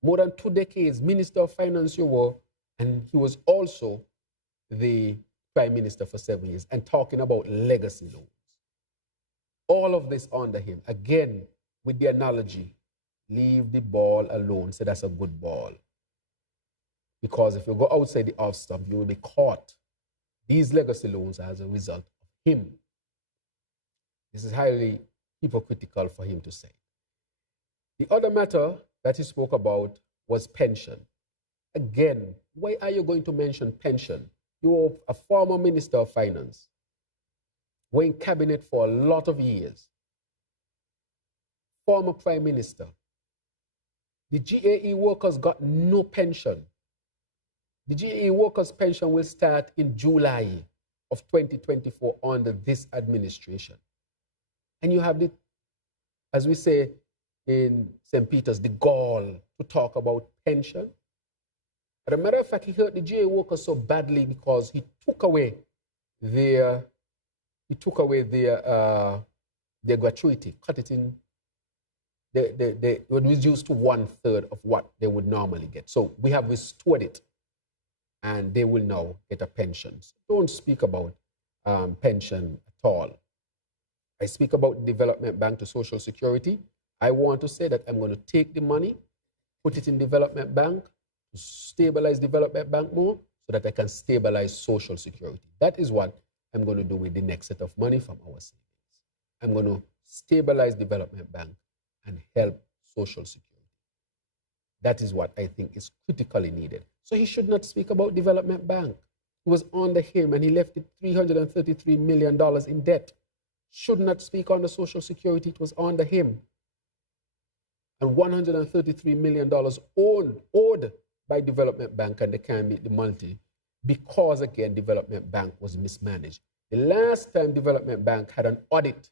More than 2 decades, Minister of Finance you were, and he was also the Prime Minister for 7 years and talking about legacy loans. All of this under him. Again, with the analogy, leave the ball alone. Say that's a good ball. Because if you go outside the off stump, you will be caught. These legacy loans are as a result of him. This is highly hypocritical for him to say. The other matter that he spoke about was pension. Again, why are you going to mention pension? You are a former Minister of Finance. Were in cabinet for a lot of years. Former Prime Minister. The GAE workers got no pension. The GAE workers' pension will start in July of 2024 under this administration. And you have the, as we say in St. Peter's, the gall to talk about pension. As a matter of fact, he hurt the GAE workers so badly because he took away their gratuity, cut it in. They were reduced to 1/3 of what they would normally get. So we have restored it, and they will now get a pension. So don't speak about pension at all. I speak about Development Bank to Social Security. I want to say that I'm going to take the money, put it in Development Bank, to stabilize Development Bank more, so that I can stabilize Social Security. That is what I'm going to do with the next set of money from our savings. I'm going to stabilize Development Bank and help Social Security. That is what I think is critically needed. So he should not speak about Development Bank. It was under him and he left it $333 million in debt. Should not speak on the Social Security. It was under him. And $133 million owed by Development Bank, and they can't meet the multi because, again, Development Bank was mismanaged. The last time Development Bank had an audit,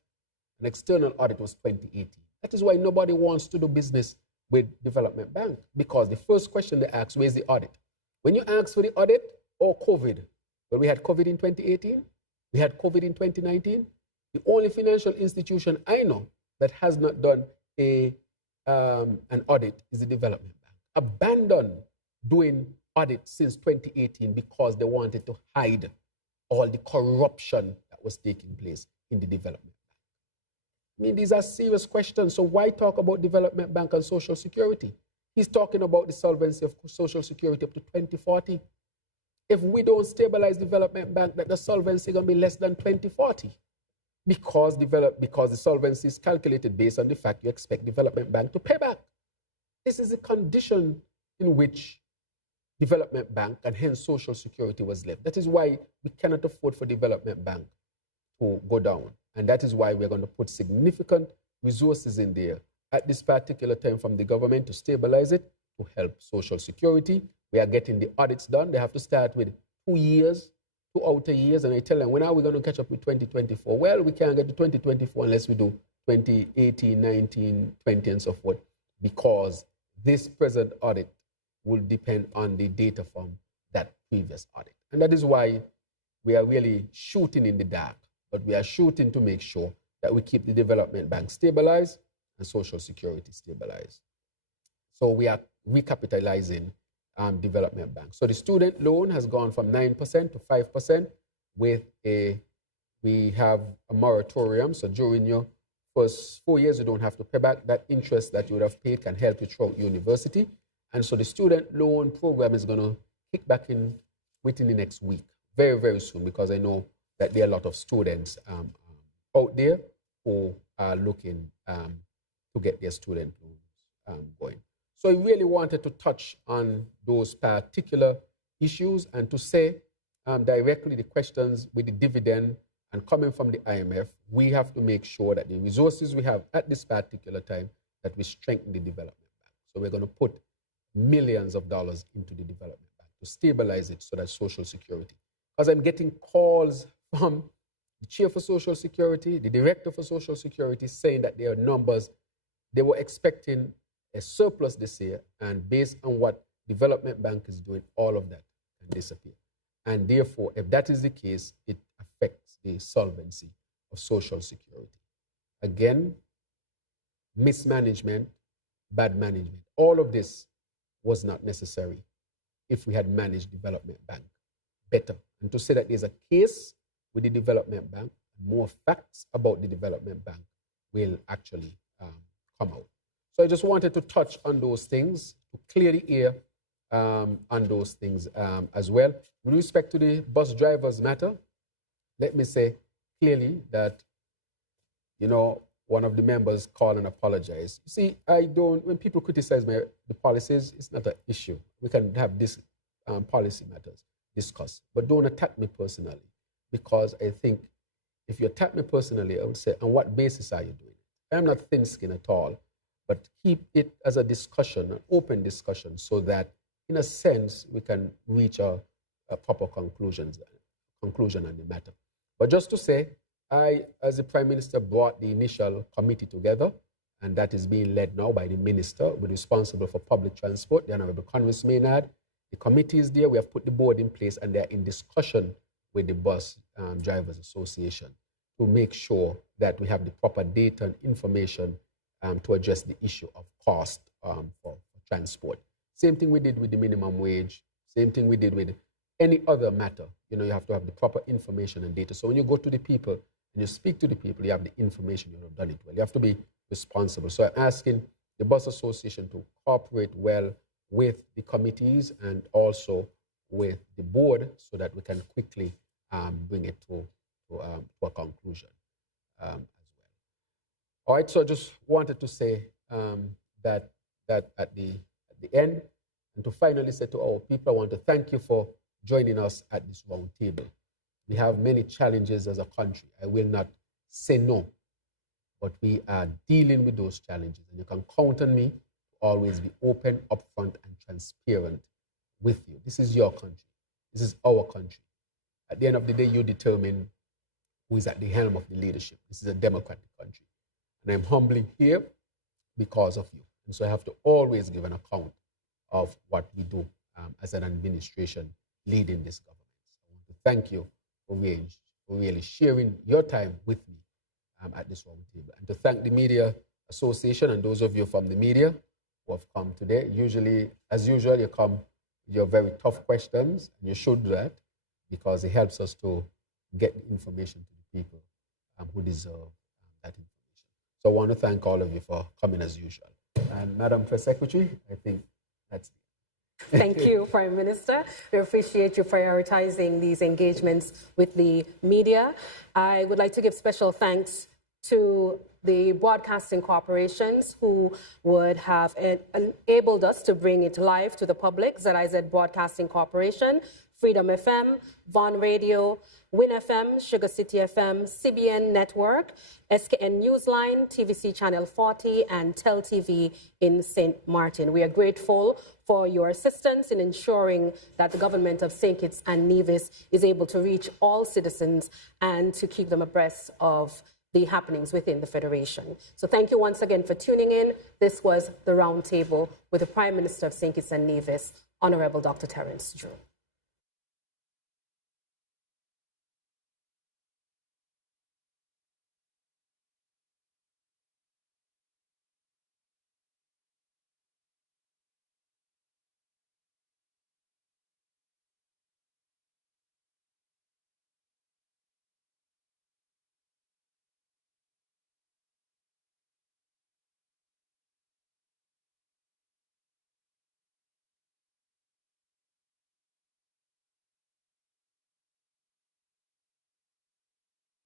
an external audit, was 2018. That is why nobody wants to do business with Development Bank, because the first question they ask, where's the audit? When you ask for the audit, or COVID, well, we had COVID in 2018, we had COVID in 2019. The only financial institution I know that has not done an audit is the Development Bank. Abandon doing audit since 2018 because they wanted to hide all the corruption that was taking place in the development. I mean, these are serious questions. So why talk about development bank and social security? He's talking about the solvency of social security up to 2040. If we don't stabilize development bank, that the solvency is going to be less than 2040 because the solvency is calculated based on the fact you expect development bank to pay back. This is a condition in which development bank and hence social security was left. That is why we cannot afford for development bank to go down. And that is why we're going to put significant resources in there at this particular time from the government to stabilize it, to help social security. We are getting the audits done. They have to start with 2 years, 2 outer years. And I tell them, when are we going to catch up with 2024? Well, we can't get to 2024 unless we do 2018, 19, 20, and so forth, because this present audit will depend on the data from that previous audit. And that is why we are really shooting in the dark, but we are shooting to make sure that we keep the development bank stabilized and social security stabilized. So we are recapitalizing development bank. So the student loan has gone from 9% to 5% we have a moratorium. So during your first 4 years, you don't have to pay back. That interest that you would have paid can help you throughout university. And so the student loan program is going to kick back in within the next week, very, very soon, because I know that there are a lot of students out there who are looking to get their student loans going. So I really wanted to touch on those particular issues and to say directly the questions with the dividend and coming from the IMF, we have to make sure that the resources we have at this particular time, that we strengthen the development bank. So we're going to put millions of dollars into the development bank to stabilize it so that social security. Because I'm getting calls from the chair for social security, the director for social security, saying that their numbers, they were expecting a surplus this year, and based on what development bank is doing, all of that can disappear. And therefore, if that is the case, it affects the solvency of social security. Again, mismanagement, bad management, all of this was not necessary if we had managed development bank better. And to say that there's a case with the development bank, more facts about the development bank will actually come out. So I just wanted to touch on those things, to clear the air on those things as well. With respect to the bus drivers matter, let me say clearly that, you know, one of the members called and apologized. You see, when people criticize the policies, it's not an issue. We can have this policy matters discussed, but don't attack me personally, because I think if you attack me personally, I would say, on what basis are you doing it? I'm not thin-skinned at all, but keep it as a discussion, an open discussion, so that, in a sense, we can reach a proper conclusion on the matter. But just to say, I, as the Prime Minister, brought the initial committee together, and that is being led now by the Minister, who is responsible for public transport, the Honorable Congress Maynard. The committee is there. We have put the board in place, and they're in discussion with the Bus Drivers Association to make sure that we have the proper data and information to address the issue of cost for transport. Same thing we did with the minimum wage. Same thing we did with any other matter. You know, you have to have the proper information and data. So when you go to the people and you speak to the people, you have the information, you have done it well. You have to be responsible. So I'm asking the Bus Association to cooperate well with the committees and also with the board so that we can quickly bring it to a conclusion as well. All right, so I just wanted to say that at the end, and to finally say to our people, I want to thank you for joining us at this round table. We have many challenges as a country. I will not say no, but we are dealing with those challenges. And you can count on me to always be open, upfront, and transparent with you. This is your country. This is our country. At the end of the day, you determine who is at the helm of the leadership. This is a democratic country. And I'm humbly here because of you. And so I have to always give an account of what we do as an administration leading this government. So I want to thank you for really sharing your time with me at this round table. And to thank the Media Association and those of you from the media who have come today. Usually, as usual, you come your very tough questions. And you should do that because it helps us to get information to the people who deserve that information. So I want to thank all of you for coming as usual. And Madam Press Secretary, I think that's it. Thank you, Prime Minister. We appreciate you prioritizing these engagements with the media. I would like to give special thanks to the broadcasting corporations who would have enabled us to bring it live to the public: ZIZ Broadcasting Corporation, Freedom FM, Vaughan Radio, Win FM, Sugar City FM, CBN Network, SKN Newsline, TVC Channel 40, and Tel TV in St. Martin. We are grateful for your assistance in ensuring that the government of St. Kitts and Nevis is able to reach all citizens and to keep them abreast of the happenings within the Federation. So thank you once again for tuning in. This was the Roundtable with the Prime Minister of St. Kitts and Nevis, Honorable Dr. Terrance Drew.